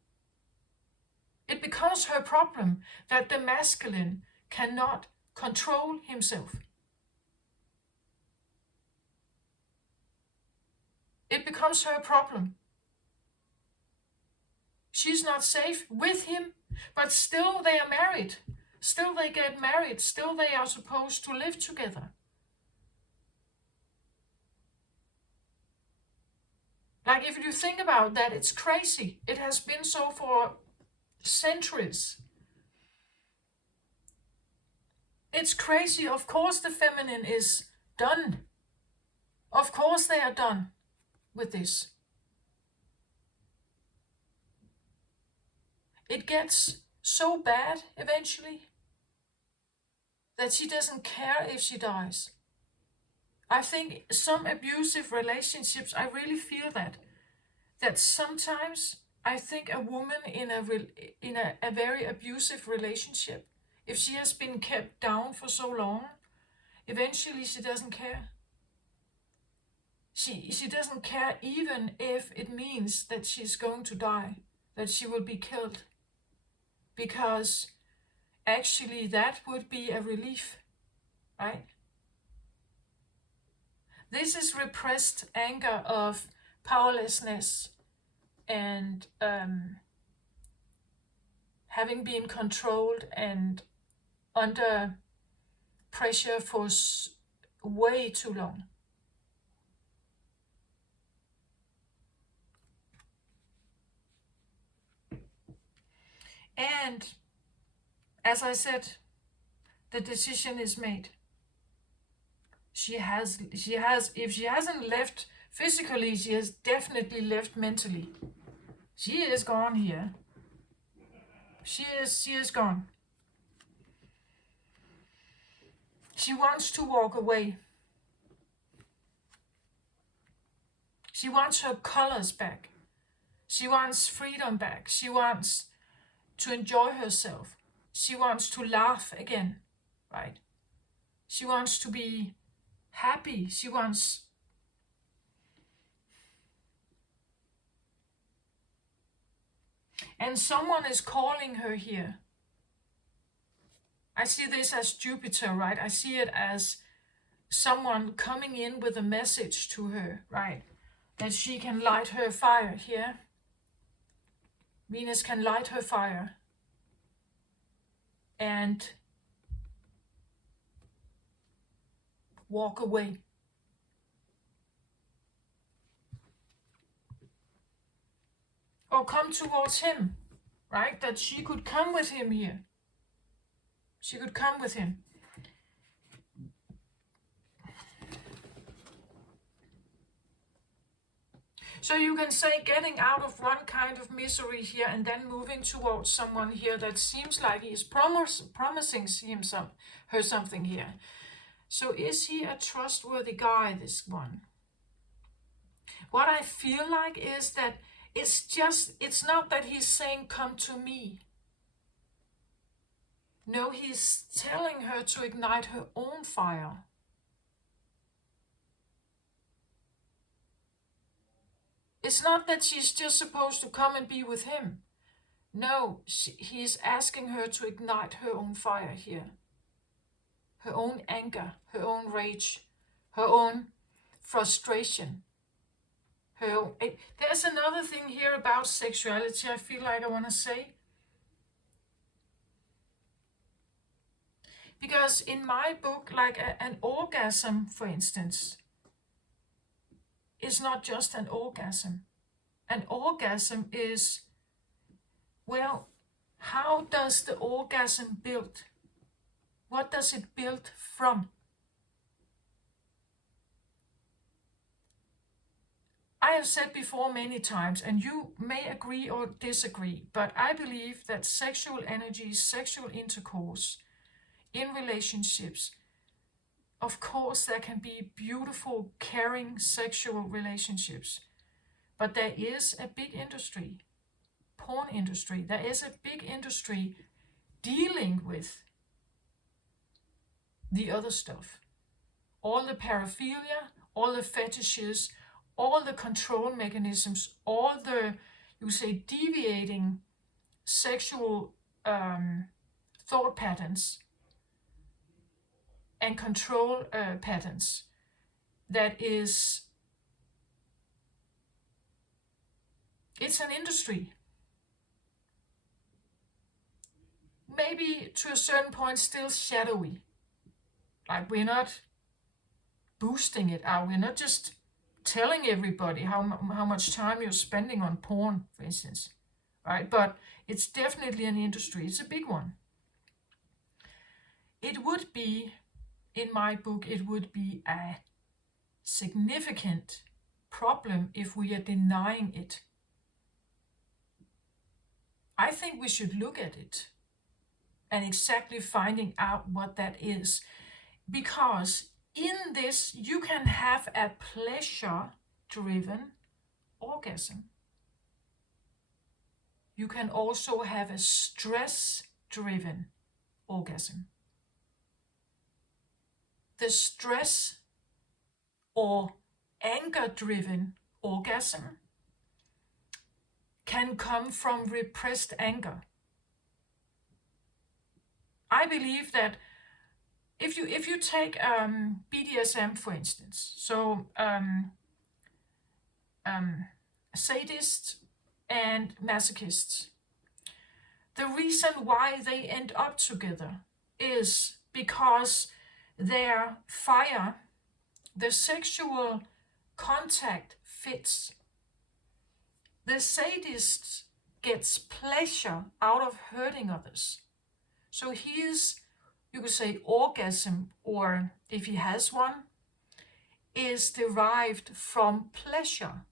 It becomes her problem that the masculine cannot control himself. It becomes her problem. She's not safe with him, but still they are married. Still they get married. Still they are supposed to live together. Like, if you think about that, it's crazy. It has been so for centuries. It's crazy. Of course the feminine is done. Of course they are done with this. It gets so bad eventually that she doesn't care if she dies. I think some abusive relationships, I really feel that sometimes I think a woman in a very abusive relationship, if she has been kept down for so long, eventually she doesn't care. She doesn't care even if it means that she's going to die, that she will be killed. Because actually that would be a relief, right? This is repressed anger of powerlessness and having been controlled and under pressure for way too long. And as I said, the decision is made. She has, if she hasn't left physically, she has definitely left mentally. She is gone here. She is gone. She wants to walk away. She wants her colors back. She wants freedom back. She wants to enjoy herself. She wants to laugh again, right? She wants to be happy. She wants... And someone is calling her here. I see this as Jupiter, right? I see it as someone coming in with a message to her, right? That she can light her fire here. Venus can light her fire. And walk away. Or come towards him, right? That she could come with him here. She could come with him. So you can say getting out of one kind of misery here and then moving towards someone here that seems like he's promising her something here. So is he a trustworthy guy, this one? What I feel like is that it's not that he's saying, come to me. No, he's telling her to ignite her own fire. It's not that she's just supposed to come and be with him. No, he's asking her to ignite her own fire here. Her own anger, her own rage, her own frustration. There's another thing here about sexuality I feel like I want to say. Because in my book, like an orgasm, for instance, is not just an orgasm. An orgasm is, well, how does the orgasm build? What does it build from? I have said before many times, and you may agree or disagree, but I believe that sexual energy, sexual intercourse, in relationships. Of course, there can be beautiful, caring, sexual relationships, but there is a big industry, porn industry. There is a big industry dealing with the other stuff. All the paraphilia, all the fetishes, all the control mechanisms, all the, you say, deviating sexual thought patterns and control patterns. That is, it's an industry. Maybe to a certain point still shadowy. Like, we're not boosting it out. We're not just telling everybody how much time you're spending on porn, for instance, right? But it's definitely an industry. It's a big one. It would be, in my book, it would be a significant problem if we are denying it. I think we should look at it and exactly finding out what that is. Because in this, you can have a pleasure-driven orgasm. You can also have a stress-driven orgasm. The stress or anger-driven orgasm can come from repressed anger. I believe that if you take BDSM, for instance, so sadists and masochists, the reason why they end up together is because their fire, the sexual contact fits. The sadist gets pleasure out of hurting others. So his, you could say, orgasm, or if he has one, is derived from pleasure.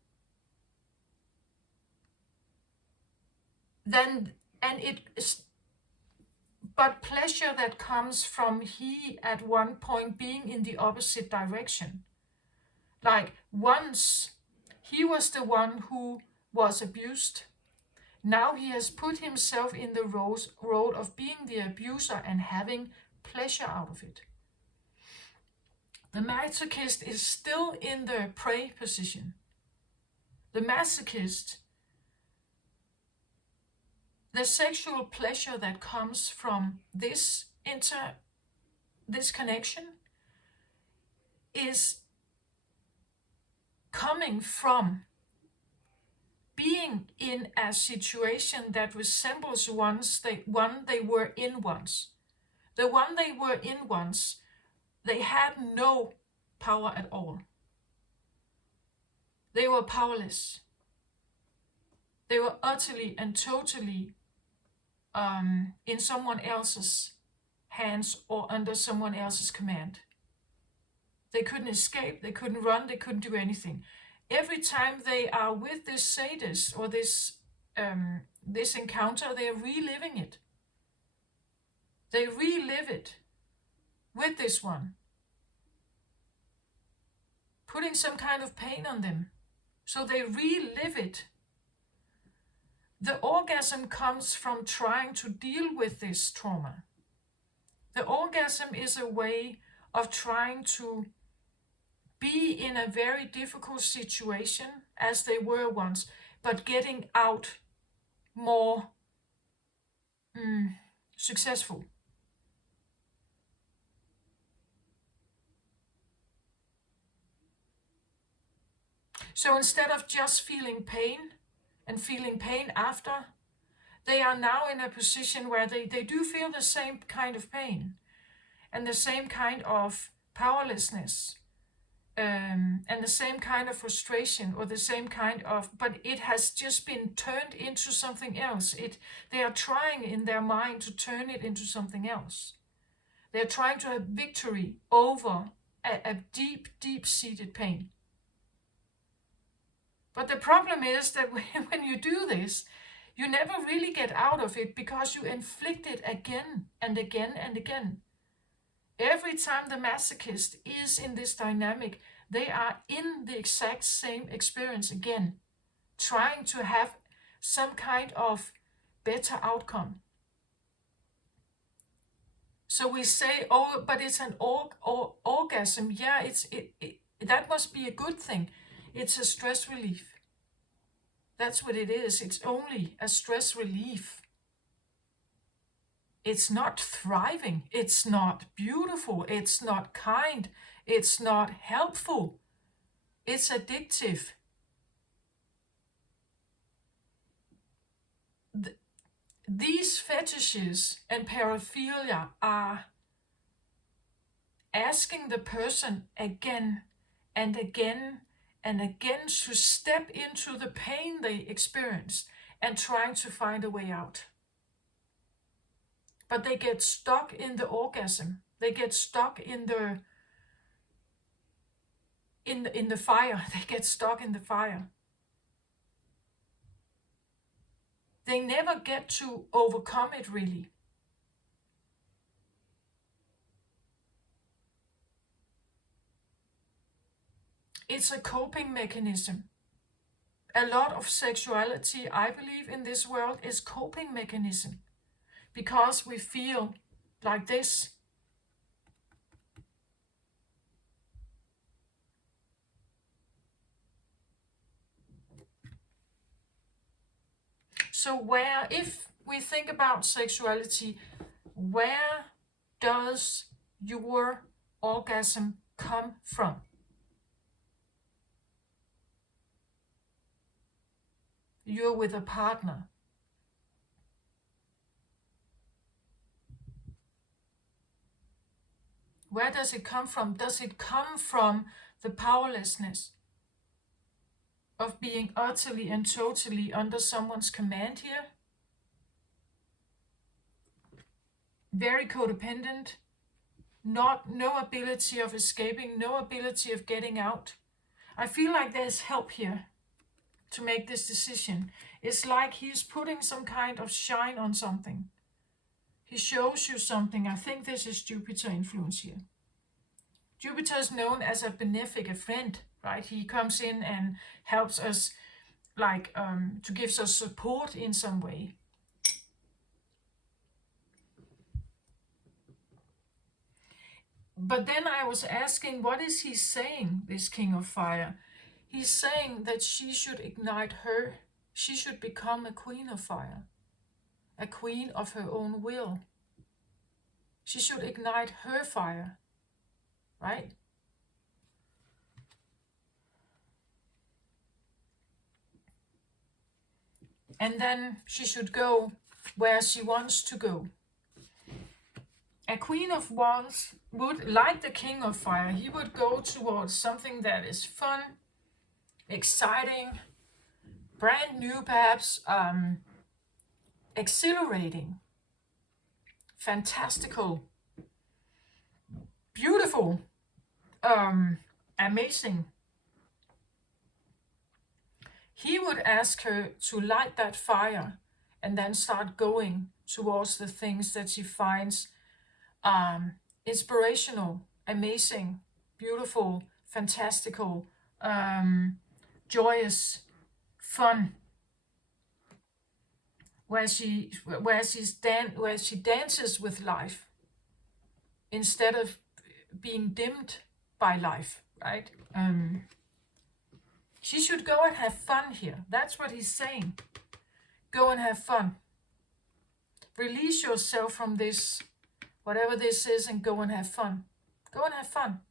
But pleasure that comes from he at one point being in the opposite direction. Like, once he was the one who was abused. Now he has put himself in the role of being the abuser and having pleasure out of it. The masochist is still in the prey position. The masochist, the sexual pleasure that comes from this connection is coming from being in a situation that resembles one they were in once. The one they were in once, they had no power at all. They were powerless. They were utterly and totally in someone else's hands or under someone else's command. They couldn't escape, they couldn't run, they couldn't do anything. Every time they are with this sadist or this encounter, they are reliving it. They relive it with this one, putting some kind of pain on them. So they relive it. The orgasm comes from trying to deal with this trauma. The orgasm is a way of trying to be in a very difficult situation as they were once, but getting out more successful. So instead of just feeling pain and feeling pain after, they are now in a position where they do feel the same kind of pain and the same kind of powerlessness. And the same kind of frustration or the same kind of, but it has just been turned into something else. They are trying in their mind to turn it into something else. They're trying to have victory over a deep, deep-seated pain. But the problem is that when you do this, you never really get out of it because you inflict it again and again and again. Every time the masochist is in this dynamic, they are in the exact same experience again, trying to have some kind of better outcome. So we say, oh, but it's an orgasm. Yeah, that must be a good thing. It's a stress relief. That's what it is. It's only a stress relief. It's not thriving. It's not beautiful. It's not kind. It's not helpful. It's addictive. These fetishes and paraphilia are asking the person again and again and again to step into the pain they experienced and trying to find a way out. But they get stuck in the orgasm. They get stuck in the fire. They get stuck in the fire. They never get to overcome it really. It's a coping mechanism. A lot of sexuality, I believe, in this world is coping mechanism. Because we feel like this. So if we think about sexuality, where does your orgasm come from? You're with a partner. Where does it come from? Does it come from the powerlessness of being utterly and totally under someone's command here? Very codependent, no ability of escaping, no ability of getting out. I feel like there's help here to make this decision. It's like he's putting some kind of shine on something. He shows you something. I think this is Jupiter influence here. Jupiter is known as a benefic, a friend, right? He comes in and helps us, like, to give us support in some way. But then I was asking, what is he saying, this King of Fire? He's saying that she should ignite her. She should become a Queen of Fire. A queen of her own will. She should ignite her fire, right? And then she should go where she wants to go. A Queen of Wands would, like the King of Fire, he would go towards something that is fun, exciting, brand new perhaps, exhilarating, fantastical, beautiful, amazing. He would ask her to light that fire and then start going towards the things that she finds inspirational, amazing, beautiful, fantastical, joyous, fun. Where she dances with life instead of being dimmed by life, right? She should go and have fun here. That's what he's saying. Go and have fun. Release yourself from this, whatever this is, and go and have fun. Go and have fun.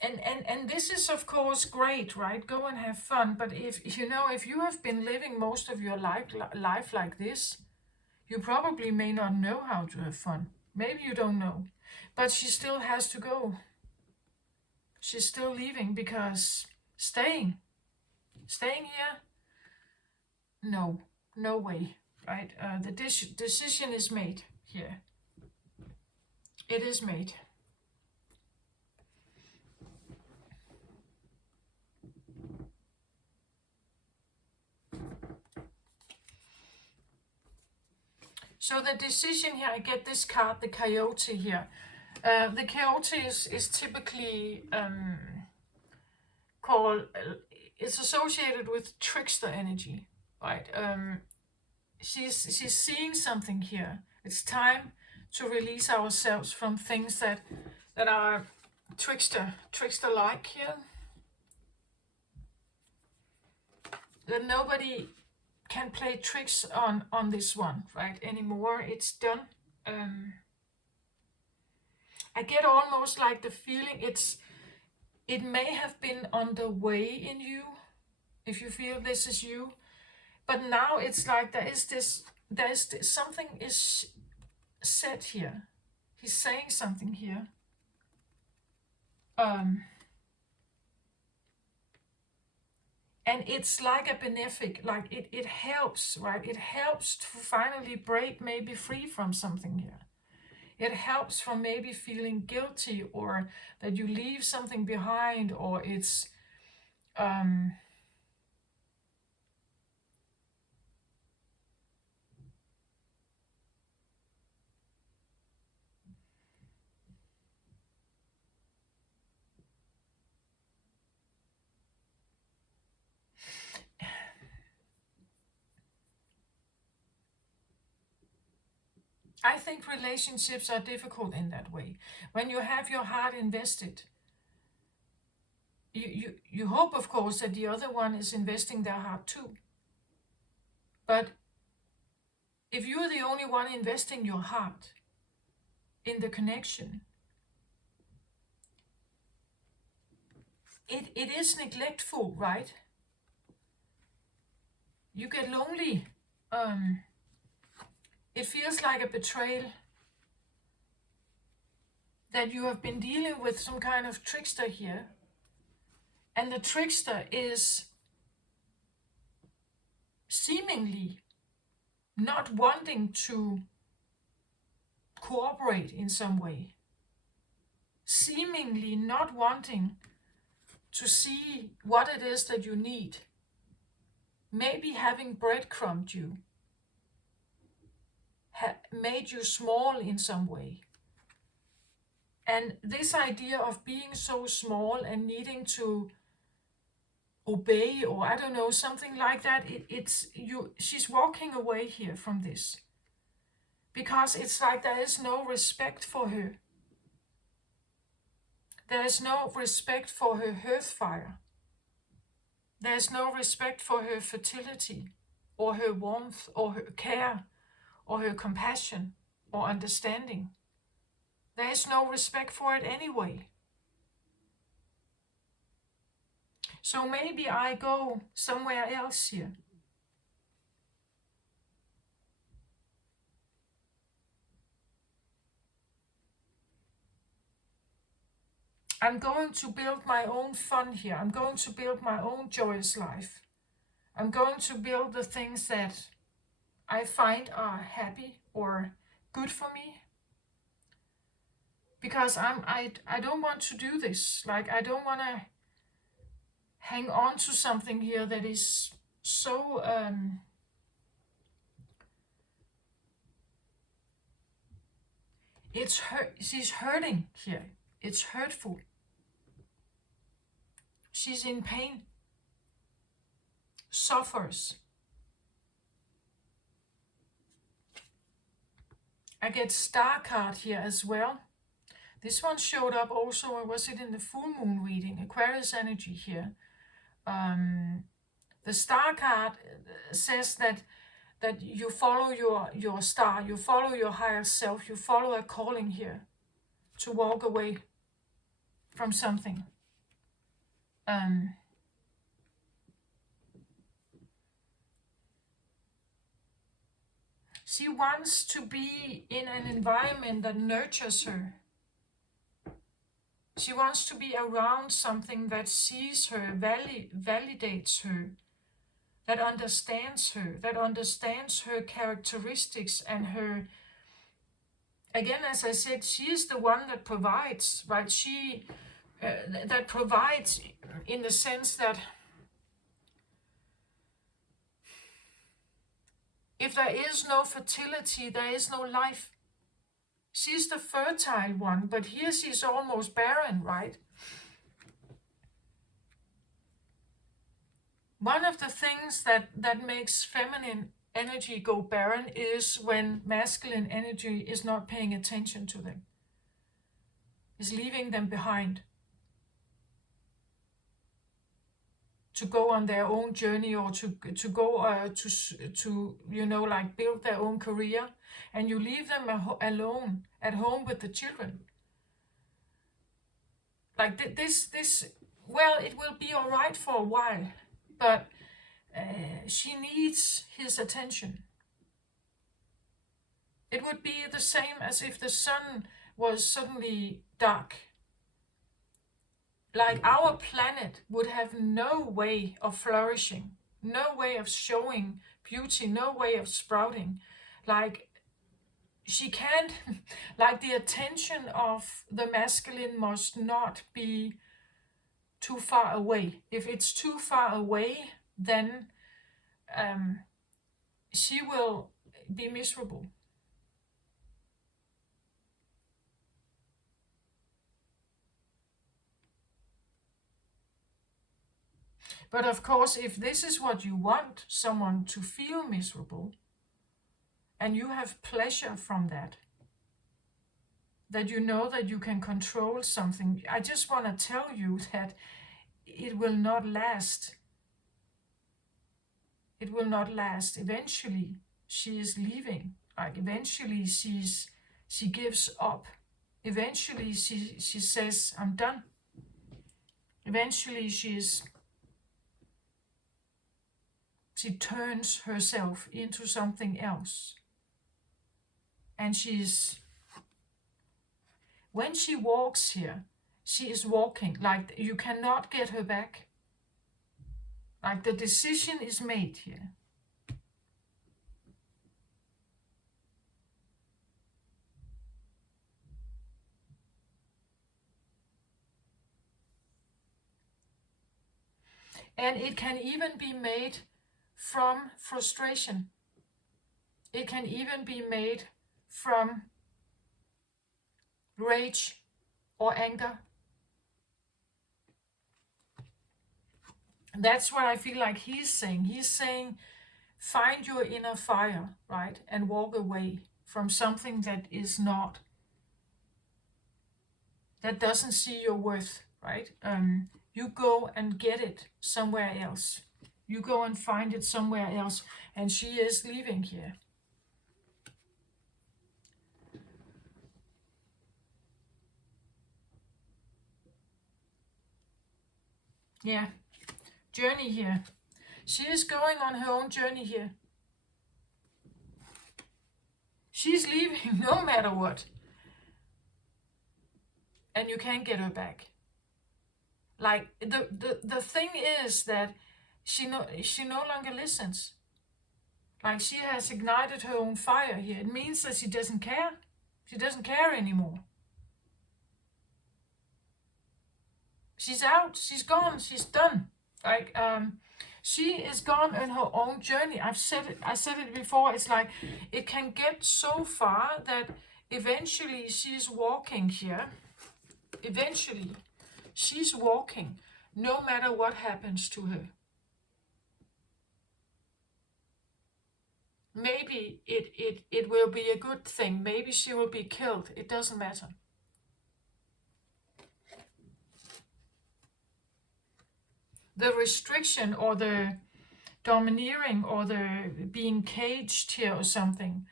And this is of course great, right? Go and have fun. But if you have been living most of your life like this, you probably may not know how to have fun. Maybe you don't know. But she still has to go. She's still leaving because staying here, no way, right? The decision is made here. It is made. So the decision here, I get this card, the coyote here. The coyote is typically called, it's associated with trickster energy, right? She's seeing something here. It's time to release ourselves from things that are trickster-like here. That nobody can play tricks on this one, right, anymore. It's done. I get almost like the feeling it may have been on the way in you, if you feel this is you, but now it's like there's this something is said here. He's saying something here. And it's like a benefic, like it helps, right? It helps to finally break, maybe free from something here. It helps from maybe feeling guilty, or that you leave something behind, or it's I think relationships are difficult in that way. When you have your heart invested, you hope, of course, that the other one is investing their heart too. But if you're the only one investing your heart in the connection, it is neglectful, right? You get lonely. It feels like a betrayal, that you have been dealing with some kind of trickster here. And the trickster is seemingly not wanting to cooperate in some way. Seemingly not wanting to see what it is that you need. Maybe having breadcrumbed you, made you small in some way. And this idea of being so small and needing to obey, or I don't know, something like that, she's walking away here from this. Because it's like there is no respect for her. There is no respect for her hearth fire. There is no respect for her fertility, or her warmth, or her care, or her compassion, or understanding. There is no respect for it anyway. So maybe I go somewhere else here. I'm going to build my own fun here. I'm going to build my own joyous life. I'm going to build the things that I find are happy or good for me. Because I don't want to do this. Like, I don't want to hang on to something here that is so she's hurting here. It's hurtful. She's in pain. Suffers. I get star card here as well. This one showed up also, or was it in the full moon reading? Aquarius energy here. The star card says that you follow your star, you follow your higher self, you follow a calling here to walk away from something. She wants to be in an environment that nurtures her. She wants to be around something that sees her, validates her, that understands her characteristics and her, again, as I said, she is the one that provides, right? She, that provides in the sense that If there is no fertility, there is no life. She's the fertile one, but here she's almost barren, right? One of the things that makes feminine energy go barren is when masculine energy is not paying attention to them, is leaving them behind to go on their own journey, or to go to like build their own career, and you leave them alone at home with the children. Like this, well, it will be all right for a while, but she needs his attention. It would be the same as if the sun was suddenly dark. Like our planet would have no way of flourishing, no way of showing beauty, no way of sprouting. Like she can't, like the attention of the masculine must not be too far away. If it's too far away, then she will be miserable. But of course, if this is what you want, someone to feel miserable, and you have pleasure from that you know that you can control something, I just want to tell you that it will not last. It will not last. Eventually, she is leaving. Like eventually, she gives up. Eventually, she says, "I'm done." Eventually, she turns herself into something else. And when she walks here, she is walking, like you cannot get her back. Like the decision is made here. And it can even be made from frustration. It can even be made from rage or anger. That's what I feel like he's saying. He's saying, find your inner fire, right? And walk away from something that is not, that doesn't see your worth, right? You go and get it somewhere else. You go and find it somewhere else. And she is leaving here. Yeah, journey here. She is going on her own journey here. She's leaving no matter what. And you can't get her back. Like the thing is that she no longer listens. Like she has ignited her own fire here. It means that she doesn't care. She doesn't care anymore. She's out. She's gone. She's done. Like she is gone on her own journey. I said it before. It's like it can get so far that eventually she's walking here. Eventually, she's walking no matter what happens to her. Maybe it will be a good thing. Maybe she will be killed. It doesn't matter. The restriction or the domineering or the being caged here or something,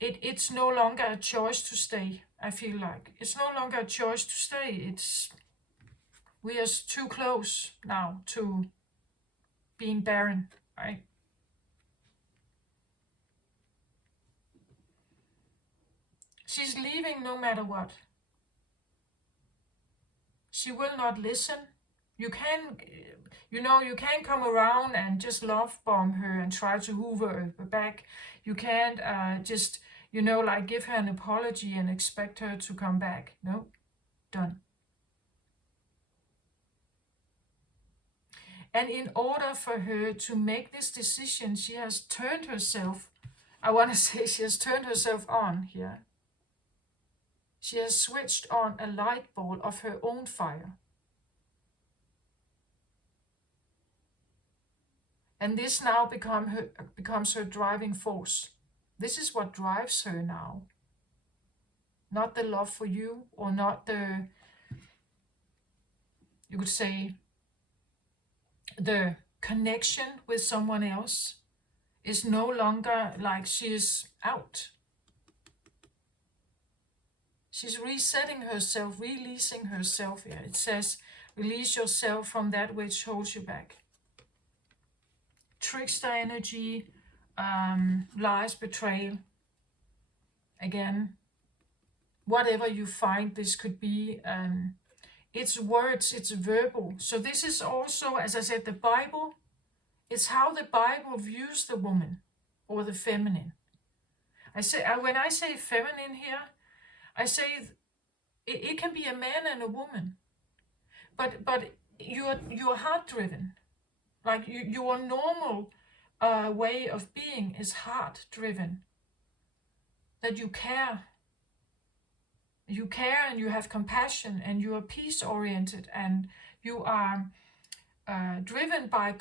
it's no longer a choice to stay. I feel like it's no longer a choice to stay. We are too close now to being barren, right? She's leaving no matter what. She will not listen. You can come around and just love bomb her and try to hoover her back. You can't just, like give her an apology and expect her to come back. No, done. And in order for her to make this decision, she has turned herself I want to say she has turned herself on here. She has switched on a light ball of her own fire. And this now becomes her driving force. This is what drives her now. Not the love for you, or not the, you could say, the connection with someone else is no longer like she is out. She's resetting herself, releasing herself here. It says, release yourself from that which holds you back. Trickster energy, lies, betrayal. Again, whatever you find this could be, it's words, it's verbal. So this is also, as I said, the Bible. It's how the Bible views the woman or the feminine. When I say feminine here, I say it can be a man and a woman, but you're heart driven. Like your normal way of being is heart driven. That you care and you have compassion and you are peace oriented and you are driven by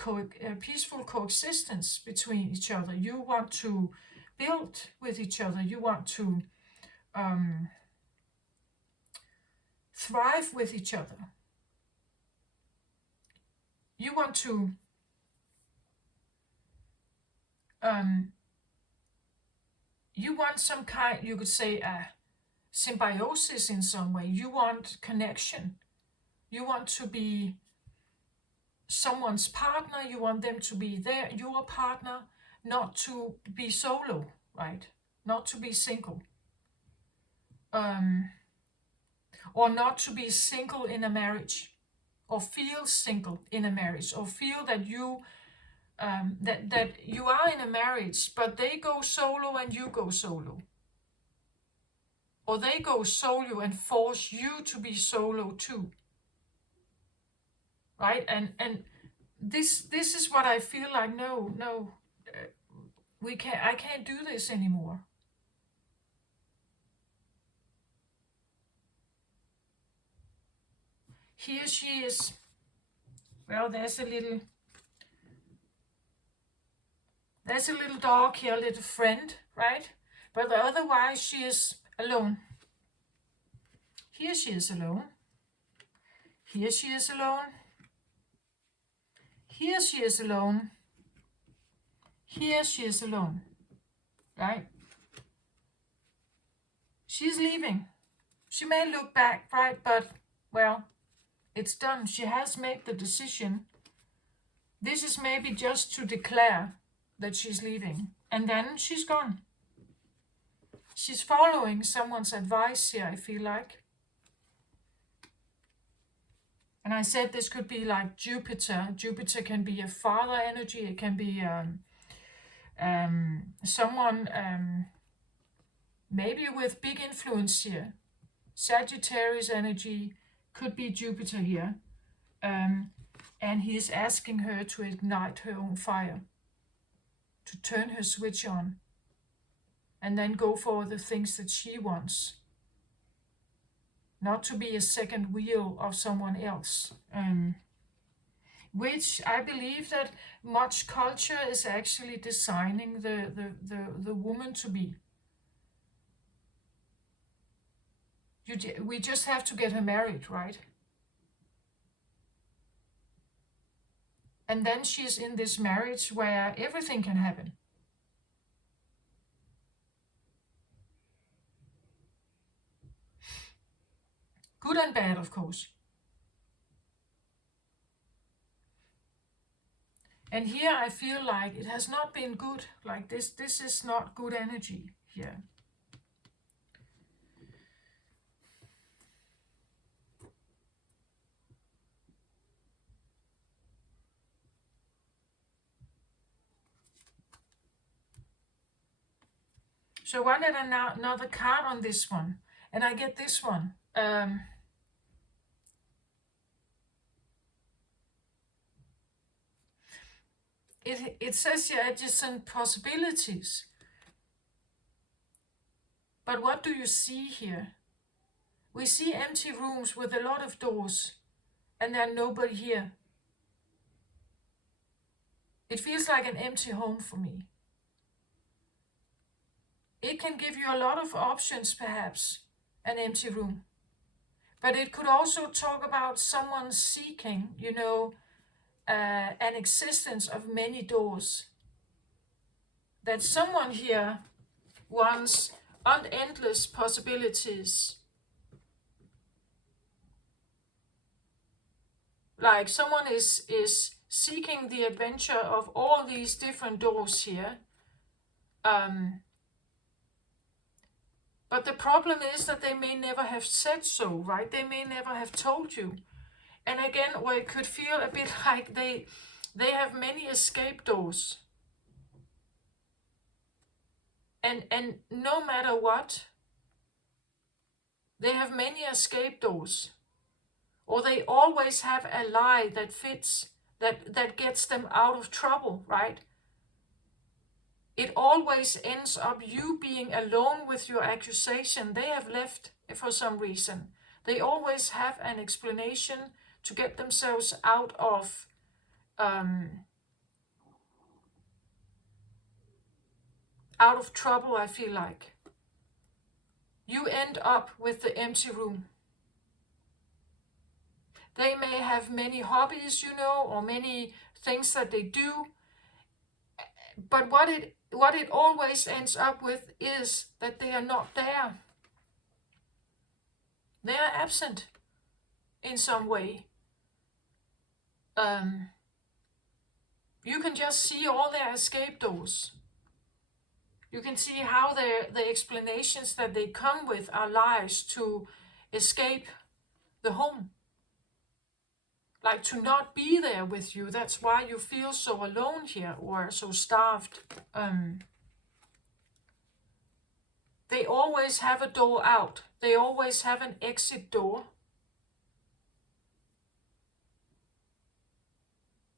peaceful coexistence between each other. You want to build with each other. You want to thrive with each other. You want to some kind, you could say, symbiosis in some way. You want connection. You want to be someone's partner. You want them to be your partner, not to be solo, right? Not to be single. Or not to be single in a marriage, or feel single in a marriage, or feel that you that you are in a marriage, but they go solo and you go solo. Or they go solo and force you to be solo too. Right? And this is what I feel like, no, I can't do this anymore. Here she is. Well, there's a little dog here, a little friend, right? But otherwise she is alone. Here she is alone. Here she is alone. Here she is alone. Here she is alone. Right? She's leaving. She may look back, right? But, well, it's done. She has made the decision. This is maybe just to declare that she's leaving. And then she's gone. She's following someone's advice here, I feel like. And I said this could be like Jupiter. Jupiter can be a father energy. It can be someone maybe with big influence here. Sagittarius energy could be Jupiter here. And he is asking her to ignite her own fire. To turn her switch on. And then go for the things that she wants. Not to be a second wheel of someone else. Which I believe that much culture is actually designing the woman to be. We just have to get her married, right? And then she's in this marriage where everything can happen. Good and bad, of course. And here I feel like it has not been good. Like this is not good energy here. So I wanted another card on this one. And I get this one. It says here adjacent possibilities. But what do you see here? We see empty rooms with a lot of doors, and there's nobody here. It feels like an empty home for me. It can give you a lot of options, perhaps, an empty room. But it could also talk about someone seeking, an existence of many doors. That someone here wants endless possibilities. Like someone is seeking the adventure of all these different doors here. But the problem is that they may never have said so, right? They may never have told you. And again, or it could feel a bit like they have many escape doors. And no matter what, they have many escape doors. Or they always have a lie that fits, that gets them out of trouble, right? It always ends up you being alone with your accusation. They have left for some reason. They always have an explanation to get themselves out of trouble, I feel like. You end up with the empty room. They may have many hobbies, or many things that they do. But what it always ends up with is that they are not there. They are absent in some way. You can just see all their escape doors. You can see how the explanations that they come with are lies to escape the home. Like to not be there with you. That's why you feel so alone here or so starved. They always have a door out. They always have an exit door.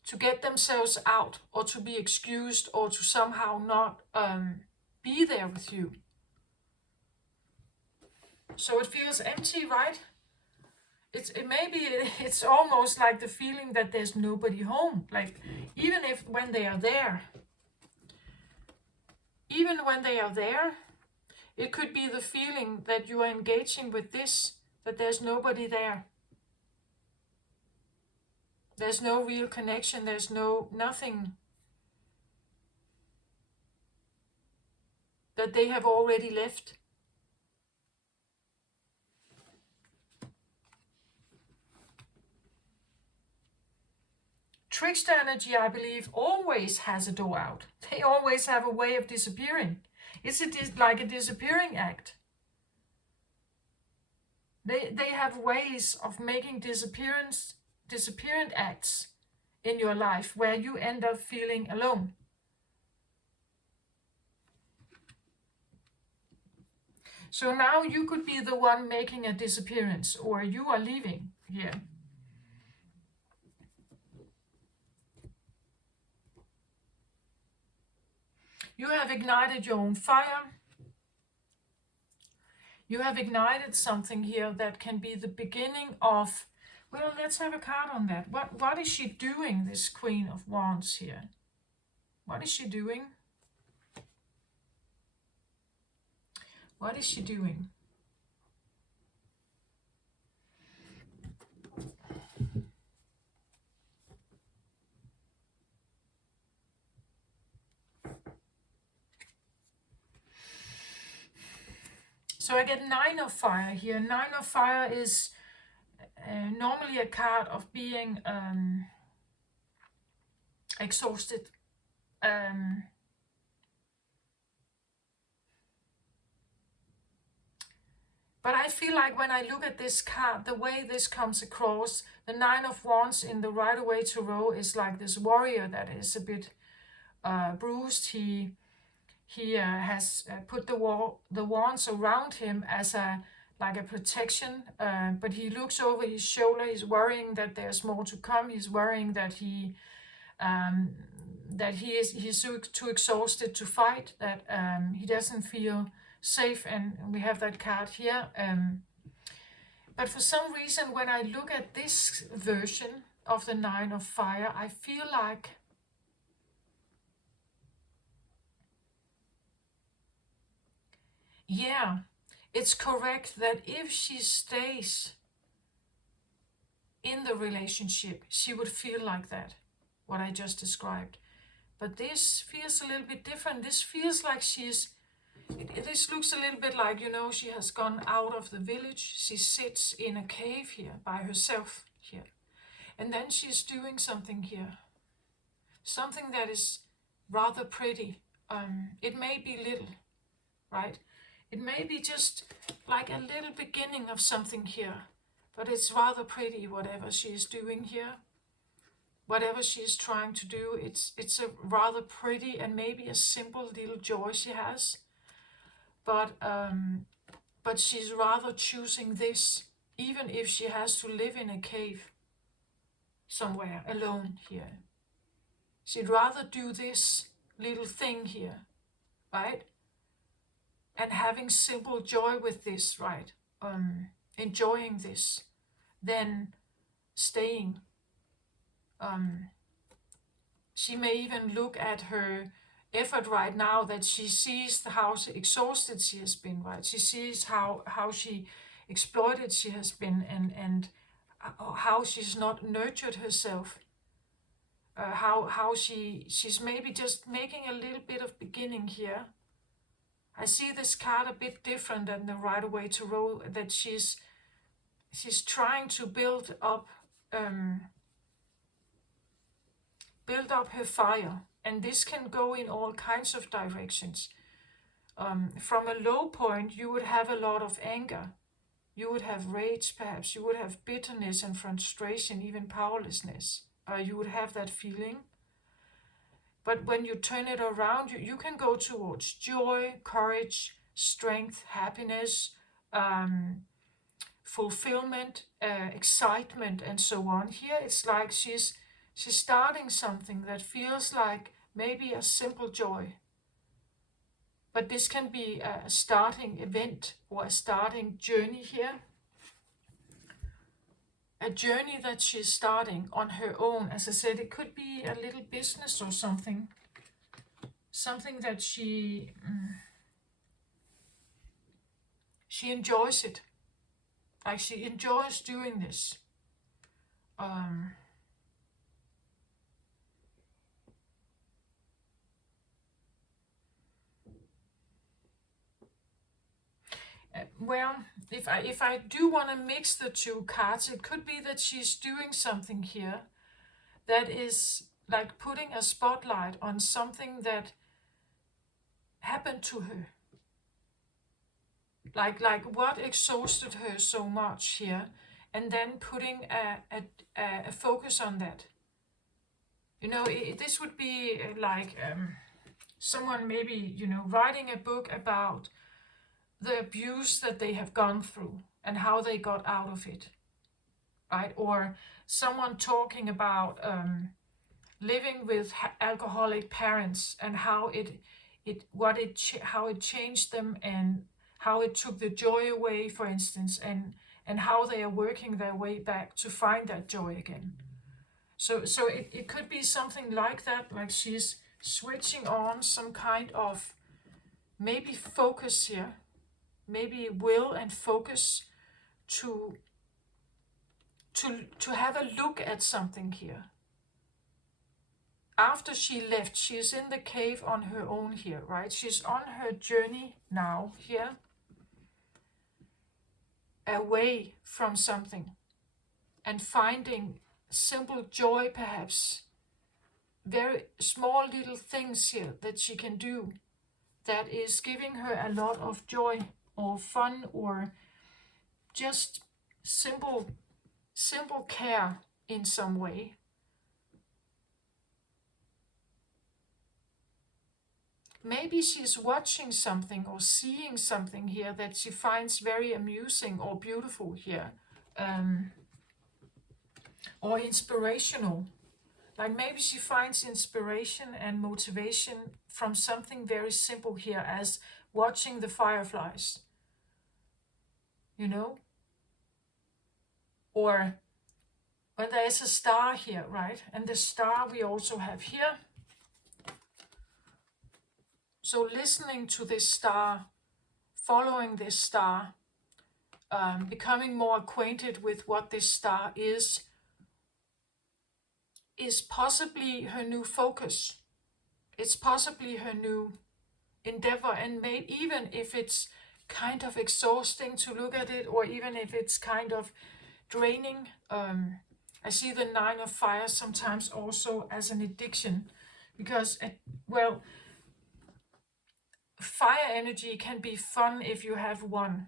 To get themselves out or to be excused or to somehow not be there with you. So it feels empty, right? It's almost like the feeling that there's nobody home. Like even when they are there, it could be the feeling that you are engaging with this, that there's nobody there. There's no real connection. There's nothing. That they have already left. Trickster energy, I believe, always has a door out. They always have a way of disappearing. It's like a disappearing act. They have ways of making disappearant acts in your life where you end up feeling alone. So now you could be the one making a disappearance, or you are leaving here. You have ignited your own fire. You have ignited something here that can be the beginning of, well, let's have a card on that. What is she doing, this Queen of Wands here? What is she doing? What is she doing? So I get Nine of Fire here. Nine of Fire is normally a card of being exhausted. But I feel like when I look at this card, the way this comes across, the Nine of Wands in the Rider-Waite Tarot is like this warrior that is a bit bruised. He has put the wands around him as like a protection, but he looks over his shoulder. He's worrying that there's more to come. He's worrying that he's too exhausted to fight, that he doesn't feel safe, and we have that card here. But for some reason, when I look at this version of the Nine of Fire, I feel like yeah, it's correct that if she stays in the relationship, she would feel like that, what I just described. But this feels a little bit different. This feels like this looks a little bit like, she has gone out of the village. She sits in a cave here by herself here. And then she's doing something here. Something that is rather pretty. It may be little, right? It may be just like a little beginning of something here. But it's rather pretty, whatever she is doing here. Whatever she is trying to do, it's a rather pretty and maybe a simple little joy she has. But she's rather choosing this, even if she has to live in a cave somewhere alone here. She'd rather do this little thing here, right? And having simple joy with this, right? Enjoying this, than staying. She may even look at her effort right now, that she sees how exhausted she has been, right? She sees how she exploited she has been, and how she's not nurtured herself. How she's maybe just making a little bit of beginning here. I see this card a bit different than the Rider Waite Tarot, that she's trying to build up her fire, and this can go in all kinds of directions. From a low point, you would have a lot of anger, you would have rage, perhaps you would have bitterness and frustration, even powerlessness. You would have that feeling. But when you turn it around, you can go towards joy, courage, strength, happiness, fulfillment, excitement, and so on. Here it's like she's starting something that feels like maybe a simple joy. But this can be a starting event or a starting journey here. A journey that she's starting on her own. As I said, it could be a little business or something. Something that she enjoys it. Like she enjoys doing this. Well, if I do want to mix the two cards, it could be that she's doing something here that is like putting a spotlight on something that happened to her. Like what exhausted her so much here, and then putting a focus on that. This would be like someone maybe, writing a book about the abuse that they have gone through and how they got out of it, right? Or someone talking about living with alcoholic parents and how it changed them, and how it took the joy away, for instance, and how they are working their way back to find that joy again. So it could be something like that, like she's switching on some kind of maybe focus here, maybe will and focus to have a look at something here. After she left, she is in the cave on her own here, right? She's on her journey now here, away from something, and finding simple joy, perhaps. Very small little things here that she can do that is giving her a lot of joy or fun, or just simple care in some way. Maybe she's watching something or seeing something here that she finds very amusing or beautiful here, or inspirational. Like maybe she finds inspiration and motivation from something very simple here, as watching the fireflies, you know? Or when there is a star here, right? And the star we also have here. So listening to this star, following this star, becoming more acquainted with what this star is possibly her new focus. It's possibly her new endeavor, and maybe even if it's kind of exhausting to look at it, or even if it's kind of draining. I see the Nine of Fire sometimes also as an addiction, because, well, fire energy can be fun if you have one.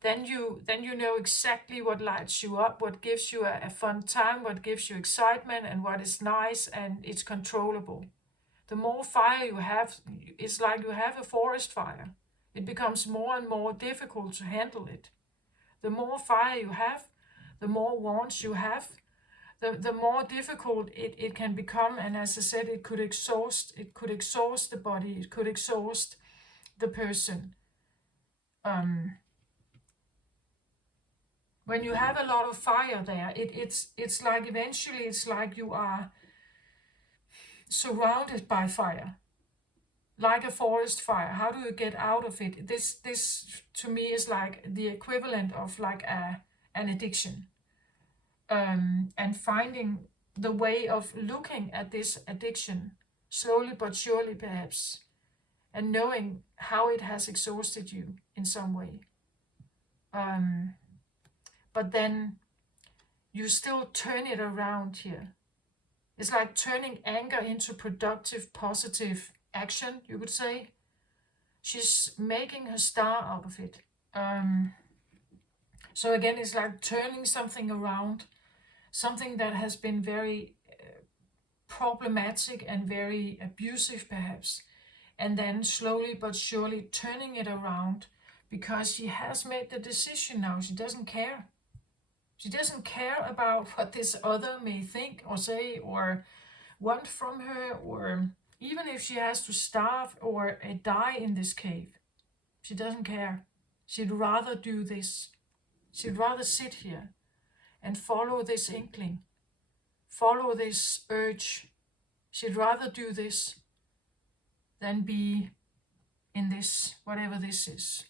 Then you know exactly what lights you up, what gives you a fun time, what gives you excitement, and what is nice, and it's controllable. The more fire you have, it's like you have a forest fire. It becomes more and more difficult to handle it. The more fire you have, the more wands you have, the more difficult it can become. And as I said, it could exhaust the body, it could exhaust the person. When you have a lot of fire there, it's like eventually it's like you are surrounded by fire, like a forest fire. How do you get out of it? This to me is like the equivalent of like an addiction, and finding the way of looking at this addiction slowly but surely, perhaps, and knowing how it has exhausted you in some way. But then you still turn it around here. It's like turning anger into productive, positive action, you could say. She's making her star out of it. So again, it's like turning something around, something that has been very problematic and very abusive, perhaps, and then slowly but surely turning it around, because she has made the decision now. She doesn't care. She doesn't care about what this other may think or say or want from her, or even if she has to starve or die in this cave. She doesn't care. She'd rather do this. She'd rather sit here and follow this inkling, follow this urge. She'd rather do this than be in this, whatever this is.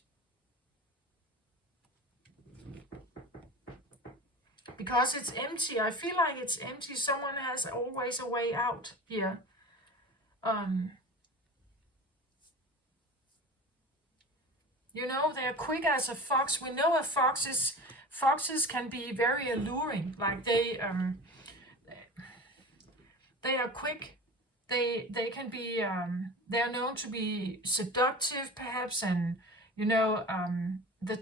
Because it's empty. I feel like it's empty. Someone has always a way out here. You know, they're quick as a fox. We know foxes can be very alluring. Like they are quick. They can be they are known to be seductive, perhaps, and you know, the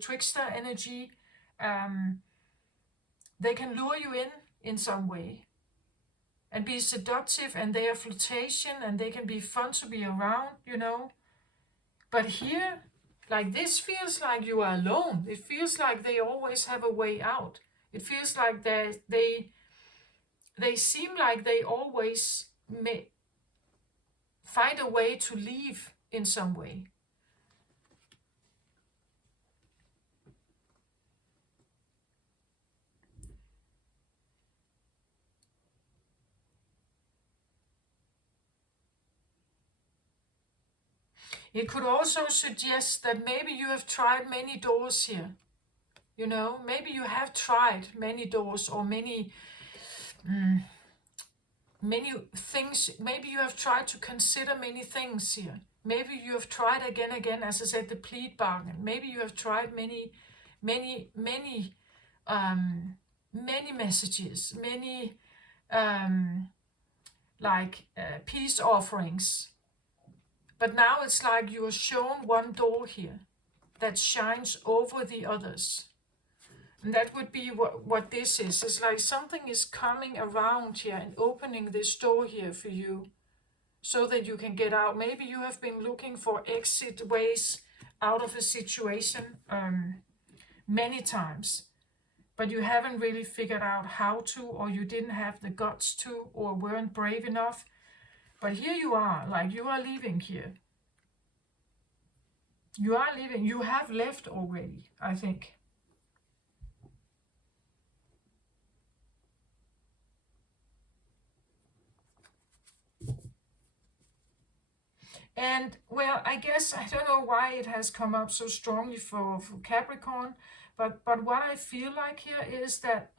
trickster energy. They can lure you in some way and be seductive, and they are flirtation, and they can be fun to be around, you know. But here, like, this feels like you are alone. It feels like they always have a way out. It feels like they seem like they always may find a way to leave in some way. It could also suggest that maybe you have tried many doors here. You know, maybe you have tried many doors, or many things. Maybe you have tried to consider many things here. Maybe you have tried again, as I said, the plead bargain. Maybe you have tried many messages, many peace offerings. But now it's like you are shown one door here that shines over the others. And that would be what this is. It's like something is coming around here and opening this door here for you so that you can get out. Maybe you have been looking for exit ways out of a situation many times. but you haven't really figured out how to, or you didn't have the guts to, or weren't brave enough. But here you are, like you are leaving here. You are leaving. You have left already, I think. And well, I guess I don't know why it has come up so strongly for Capricorn, but what I feel like here is that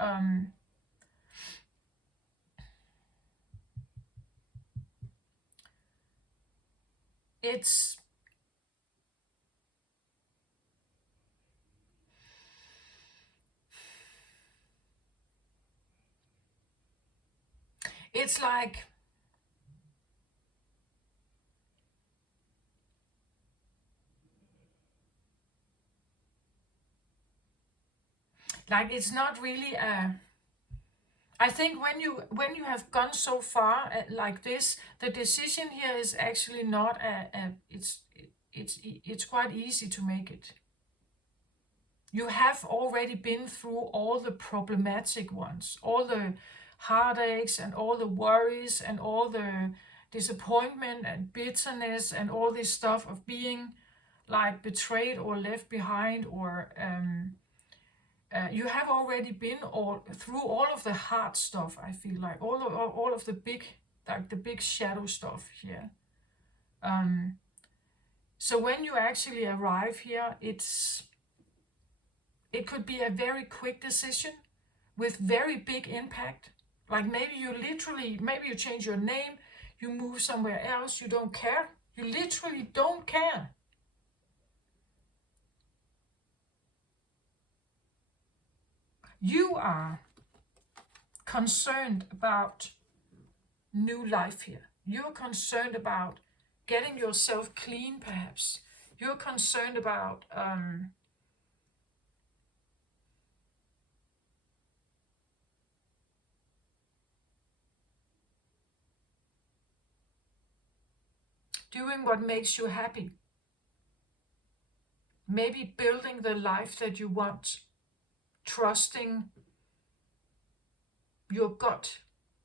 it's like it's not really a, I think when you have gone so far like this, the decision here is actually not it's quite easy to make it. You have already been through all the problematic ones, all the heartaches and all the worries and all the disappointment and bitterness and all this stuff of being like betrayed or left behind, or you have already been through all of the hard stuff. I feel like all of the big, like the big shadow stuff here. So when you actually arrive here, it could be a very quick decision with very big impact. Like maybe you change your name, you move somewhere else, you don't care. You literally don't care. You are concerned about new life here. You're concerned about getting yourself clean, perhaps. You're concerned about doing what makes you happy. Maybe building the life that you want, trusting your gut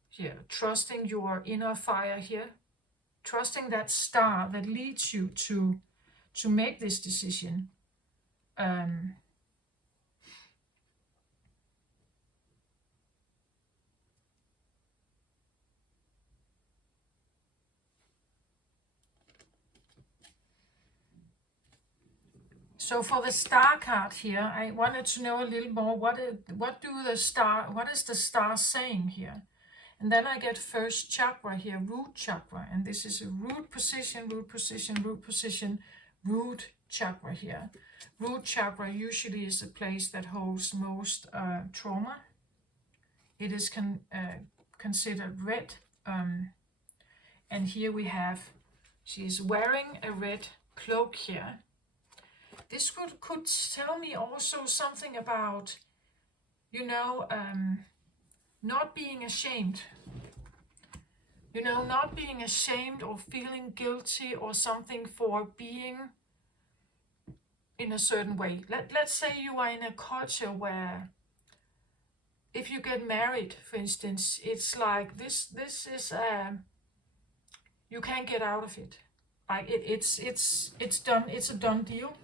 here, trusting your inner fire here, trusting that star that leads you to make this decision. So for the star card here, I wanted to know a little more. What is the star saying here? And then I get first chakra here, root chakra, and this is a root position, root position, root position, root chakra here. Root chakra usually is a place that holds most trauma. It is considered red, and here we have, she's wearing a red cloak here. This could tell me also something about, not being ashamed. Not being ashamed or feeling guilty or something for being in a certain way. Let's say you are in a culture where if you get married, for instance, it's like this is you can't get out of it. Like it's done, it's a done deal.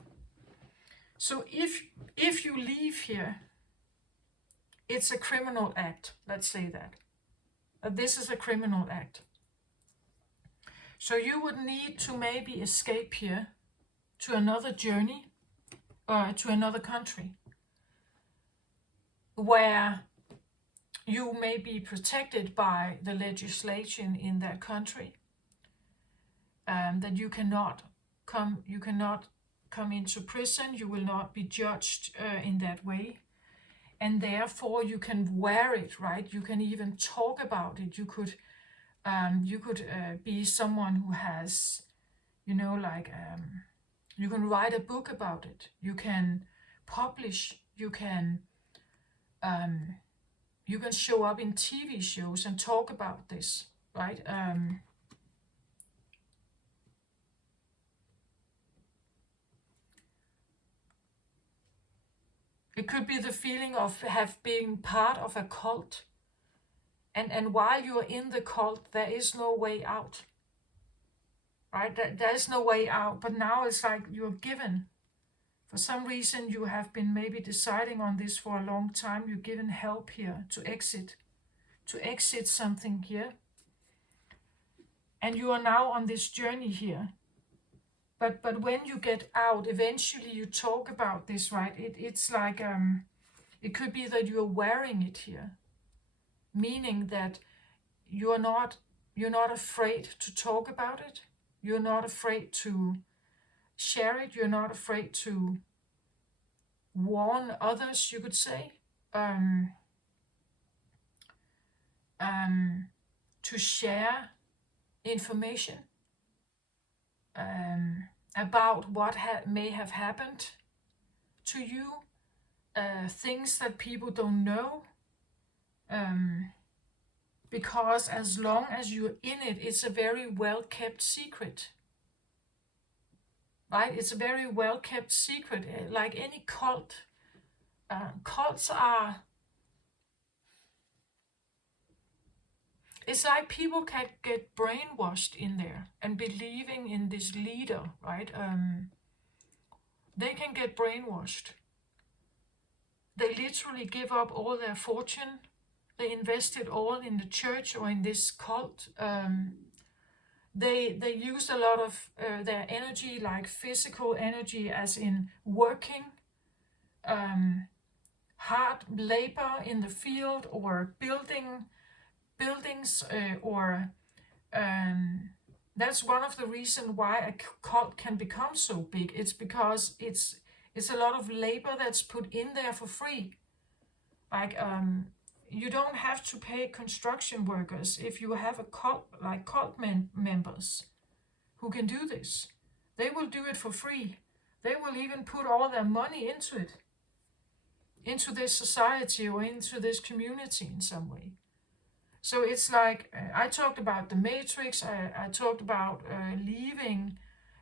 So if you leave here, it's a criminal act. Let's say that. This is a criminal act. So you would need to maybe escape here to another journey or to another country where you may be protected by the legislation in that country, that you cannot come into prison, you will not be judged in that way, and therefore you can wear it, right? You can even talk about it. You could be someone who has, you can write a book about it. You can publish. You can show up in TV shows and talk about this, right? It could be the feeling of have been part of a cult. And while you are in the cult, there is no way out. Right? There is no way out. But now it's like you're given. For some reason, you have been maybe deciding on this for a long time. You're given help here to exit something here. And you are now on this journey here. But when you get out, eventually you talk about this, right? It's like, it could be that you're wearing it here. Meaning that you're not afraid to talk about it. You're not afraid to share it. You're not afraid to warn others, you could say. To share information about what may have happened to you, things that people don't know, because as long as you're in it, it's a very well-kept secret. Right? It's a very well-kept secret, like any cult. Cults are... It's like people can get brainwashed in there and believing in this leader, right? They can get brainwashed. They literally give up all their fortune. They invest it all in the church or in this cult. They use a lot of their energy, like physical energy, as in working, hard labor in the field, or buildings, or that's one of the reasons why a cult can become so big. It's because it's a lot of labor that's put in there for free. Like you don't have to pay construction workers if you have a cult, like cult members who can do this. They will do it for free. They will even put all their money into it, into this society or into this community in some way. So it's like, I talked about the matrix, I talked about leaving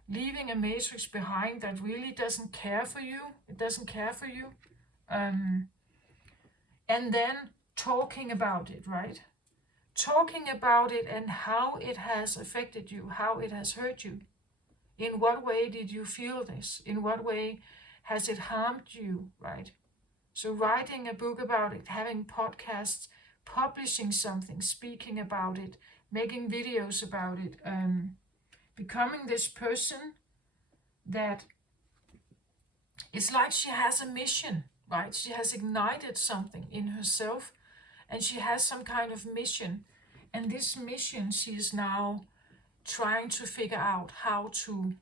a matrix behind that really doesn't care for you. It doesn't care for you. And then talking about it, right? Talking about it and how it has affected you, how it has hurt you. In what way did you feel this? In what way has it harmed you, right? So writing a book about it, having podcasts, publishing something, speaking about it, making videos about it, becoming this person that it's like she has a mission, right? She has ignited something in herself and she has some kind of mission. And this mission she is now trying to figure out how to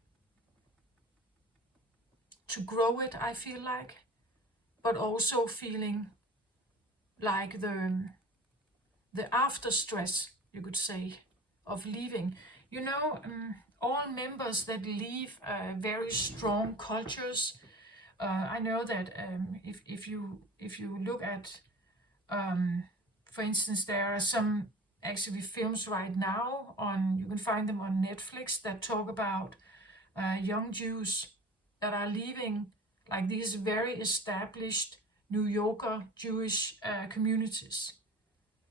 grow it, I feel like, but also feeling like the after stress, you could say, of leaving. You know, all members that leave very strong cultures. I know that if you look at, for instance, there are some actually films right now you can find them on Netflix, that talk about young Jews that are leaving, like these very established New Yorker Jewish communities.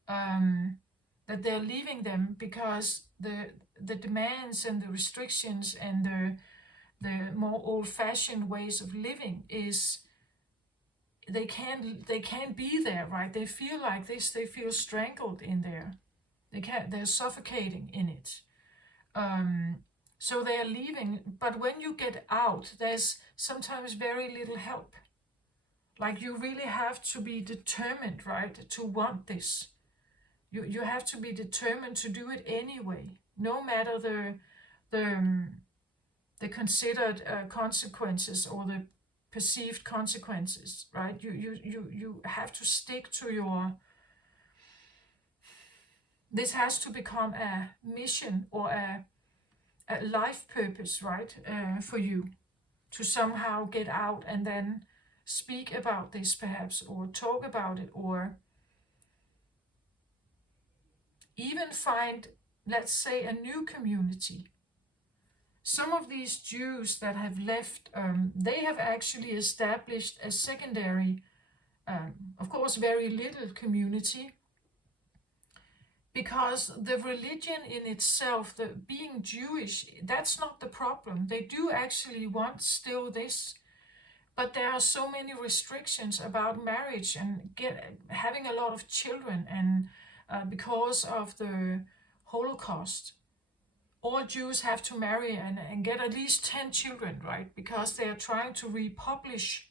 That they're leaving them because the demands and the restrictions and the more old-fashioned ways of living is they can't be there, right? They feel like this. They feel strangled in there. They're suffocating in it. So they are leaving. But when you get out, there's sometimes very little help. Like you really have to be determined, right, to want this. You have to be determined to do it anyway, no matter the considered consequences or the perceived consequences, right? You have to stick to your... This has to become a mission or a life purpose, right, for you to somehow get out and then speak about this perhaps, or talk about it, or even find, let's say, a new community. Some of these Jews that have left, they have actually established a secondary of course, very little community, because the religion in itself, the being Jewish, that's not the problem. They do actually want still this, but there are so many restrictions about marriage and having a lot of children, and because of the Holocaust, all Jews have to marry and get at least 10 children, right? Because they are trying to republish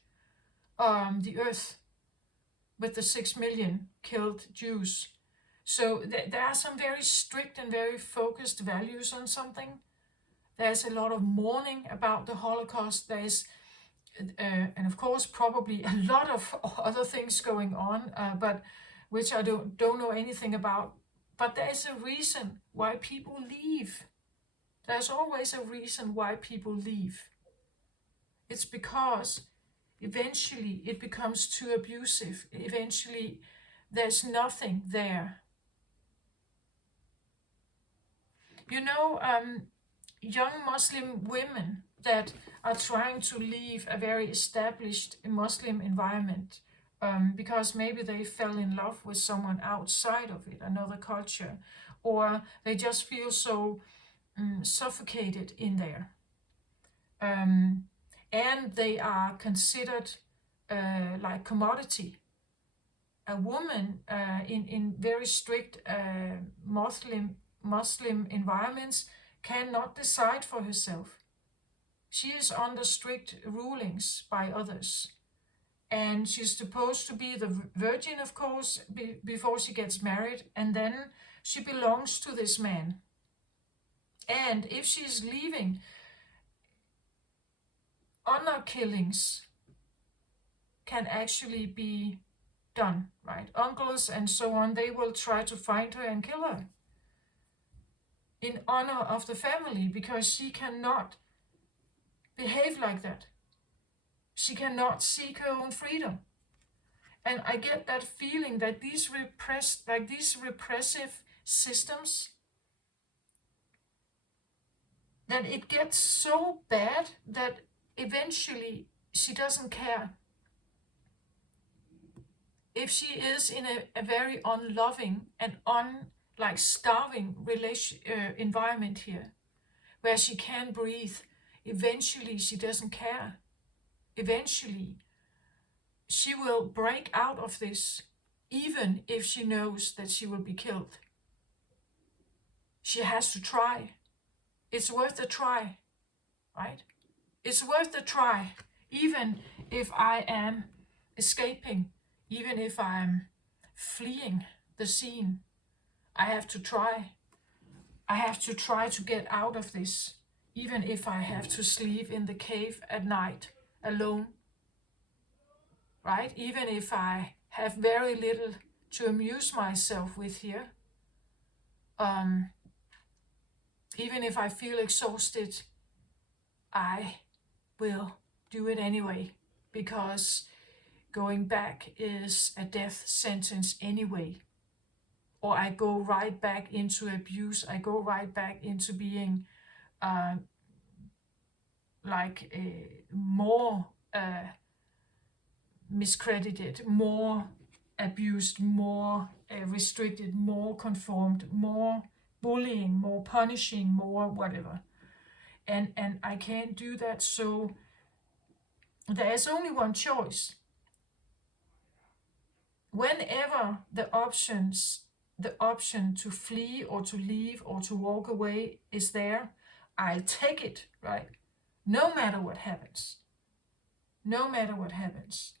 the earth with the 6 million killed Jews. So there are some very strict and very focused values on something. There's a lot of mourning about the Holocaust. There's, and of course, probably a lot of other things going on, but which I don't know anything about. But there's a reason why people leave. There's always a reason why people leave. It's because eventually it becomes too abusive. Eventually there's nothing there. You know, young Muslim women that are trying to leave a very established Muslim environment because maybe they fell in love with someone outside of it, another culture, or they just feel so suffocated in there. And they are considered like commodity. A woman in very strict Muslim environments cannot decide for herself. She is under strict rulings by others. And she's supposed to be the virgin, of course, before she gets married. And then she belongs to this man. And if she's leaving, honor killings can actually be done, right? Uncles and so on, they will try to find her and kill her in honor of the family, because she cannot behave like that. She cannot seek her own freedom. And I get that feeling that these repressive systems, that it gets so bad that eventually she doesn't care. If she is in a very unloving and starving environment here, where she can't breathe, eventually she doesn't care. Eventually she will break out of this, even if she knows that she will be killed. She has to try. It's worth a try, right? It's worth a try, even if I am escaping, even if I'm fleeing the scene. I have to try. I have to try to get out of this, even if I have to sleep in the cave at night alone, right? Even if I have very little to amuse myself with here, even if I feel exhausted, I will do it anyway, because going back is a death sentence anyway. Or I go right back into abuse. I go right back into being more miscredited, more abused, more restricted, more conformed, more bullying, more punishing, more whatever. And I can't do that, so there's only one choice. Whenever the option to flee or to leave or to walk away is there, I'll take it, right? No matter what happens. No matter what happens.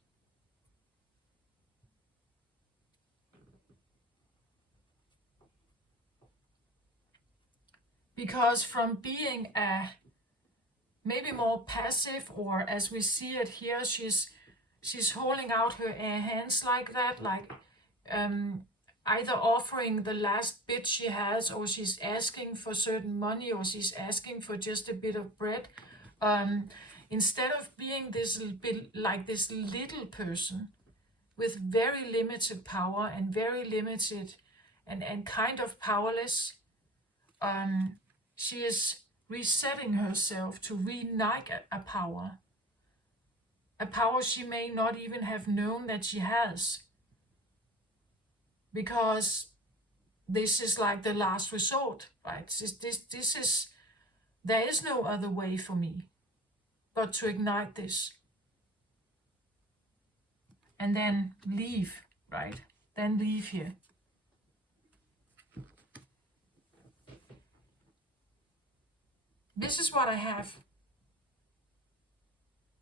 Because from being maybe more passive, or as we see it here, she's holding out her hands like that, like either offering the last bit she has, or she's asking for certain money, or she's asking for just a bit of bread. Instead of being this bit like this little person with very limited power and very limited and kind of powerless, she is resetting herself to reignite a power. a power she may not even have known that she has, because this is like the last resort, right? This is, there is no other way for me but to ignite this and then leave, right? Then leave here. This is what I have.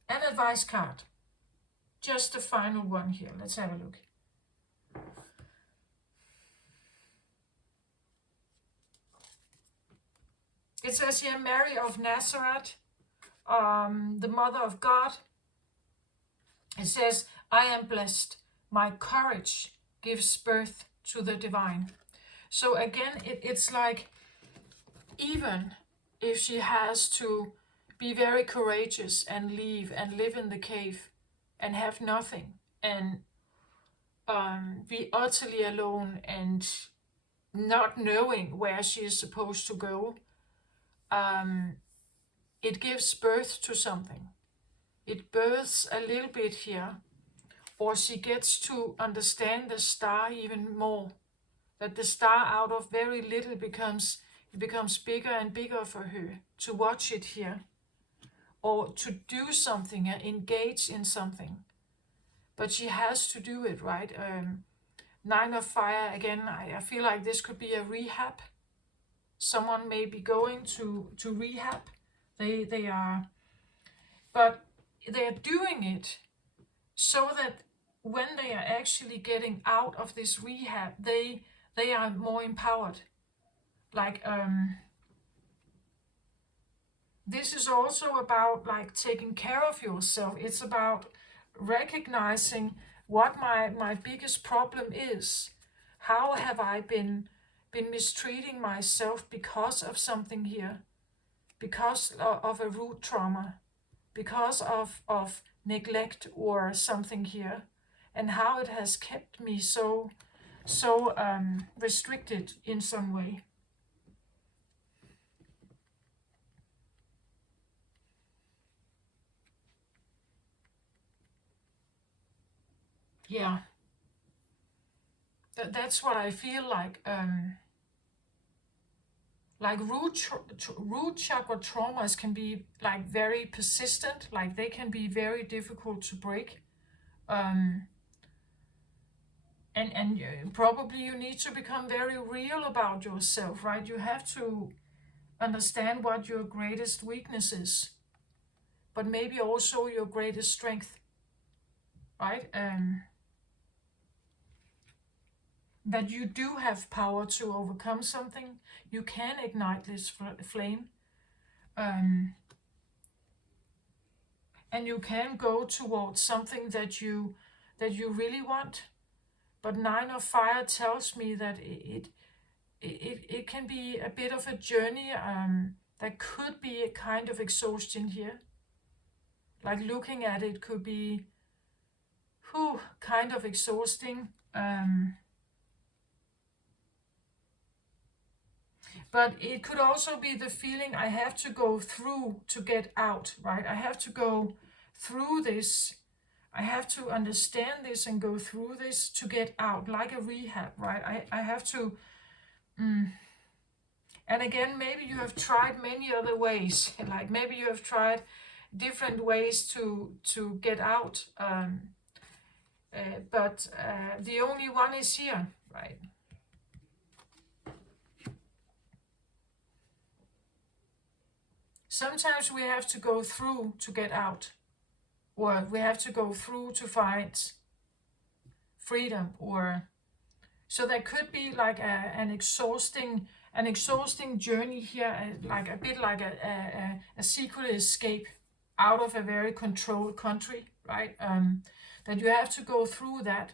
An advice card. Just the final one here. Let's have a look. It says here, Mary of Nazareth, the Mother of God. It says, I am blessed. My courage gives birth to the divine. So again, it's like, even if she has to be very courageous and leave and live in the cave and have nothing and be utterly alone and not knowing where she is supposed to go, it gives birth to something. It births a little bit here, or she gets to understand the star even more. That the star out of very little becomes bigger and bigger for her, to watch it here, or to do something, engage in something. But she has to do it, right? Nine of Fire, again, I feel like this could be a rehab. Someone may be going to rehab. They are, but they're doing it so that when they are actually getting out of this rehab, they are more empowered. Like, this is also about like taking care of yourself. It's about recognizing what my biggest problem is. How have I been mistreating myself because of something here? Because of a root trauma, because of neglect or something here, and how it has kept me so restricted in some way. Yeah, that's what I feel like. Like root chakra traumas can be like very persistent, like they can be very difficult to break. And probably you need to become very real about yourself, right? You have to understand what your greatest weakness is, but maybe also your greatest strength, right? That you do have power to overcome something. You can ignite this flame. And you can go towards something that you really want. But Nine of Fire tells me that it can be a bit of a journey. There could be a kind of exhaustion here. Like looking at it could be kind of exhausting. But it could also be the feeling I have to go through to get out, right? I have to go through this. I have to understand this and go through this to get out, like a rehab, right? I have to... And again, maybe you have tried many other ways. Like maybe you have tried different ways to get out. But the only one is here, right? Sometimes we have to go through to get out, or we have to go through to find freedom, or so there could be like an exhausting journey here, like a bit like a secret escape out of a very controlled country, right? That you have to go through that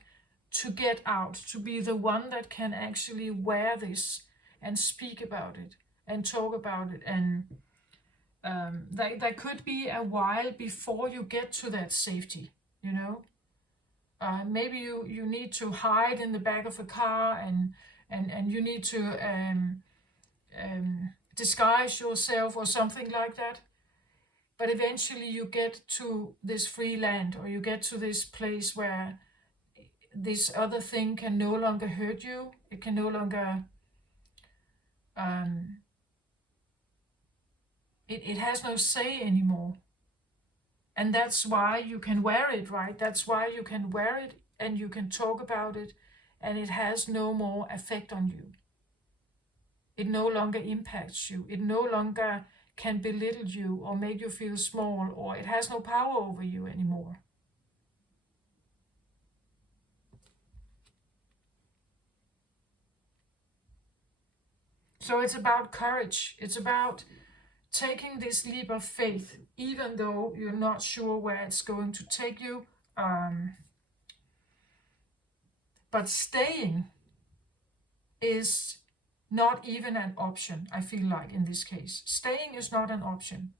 to get out, to be the one that can actually wear this and speak about it and talk about it. And there could be a while before you get to that safety, you know. Maybe you need to hide in the back of a car, and you need to disguise yourself or something like that. but eventually you get to this free land, or you get to this place where this other thing can no longer hurt you. It can no longer, it has no say anymore. And that's why you can wear it, right? That's why you can wear it and you can talk about it, and it has no more effect on you. It no longer impacts you. It no longer can belittle you or make you feel small, or it has no power over you anymore. So it's about courage. It's about taking this leap of faith, even though you're not sure where it's going to take you. But staying is not even an option, I feel like, in this case. Staying is not an option.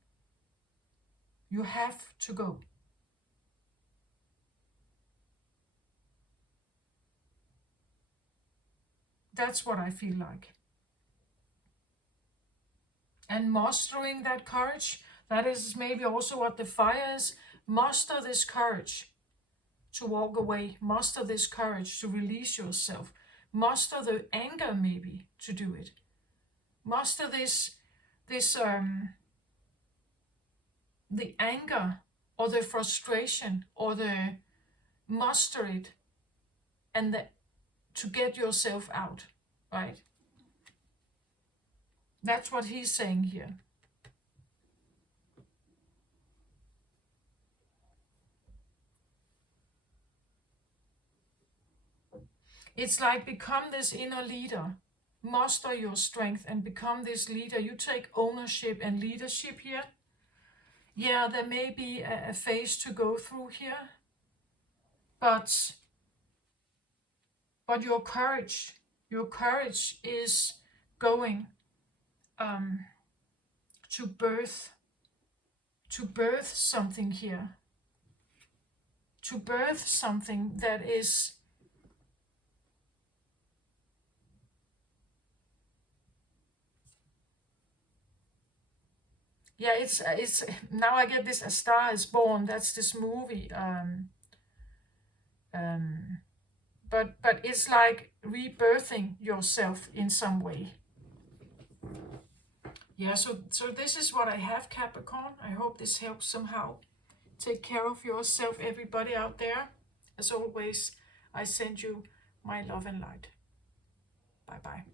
You have to go. That's what I feel like. And mastering that courage, that is maybe also what the fire is. Muster this courage to walk away. Muster this courage to release yourself. Muster the anger maybe to do it. Muster the anger or the frustration, or the muster it, and to get yourself out, right? That's what he's saying here. It's like, become this inner leader. Muster your strength and become this leader. You take ownership and leadership here. Yeah, there may be a phase to go through here, but your courage is going to birth something here, to birth something that is it's now I get this, A Star Is Born. That's this movie. But it's like rebirthing yourself in some way. Yeah, so this is what I have, Capricorn. I hope this helps somehow. Take care of yourself, everybody out there. As always, I send you my love and light. Bye-bye.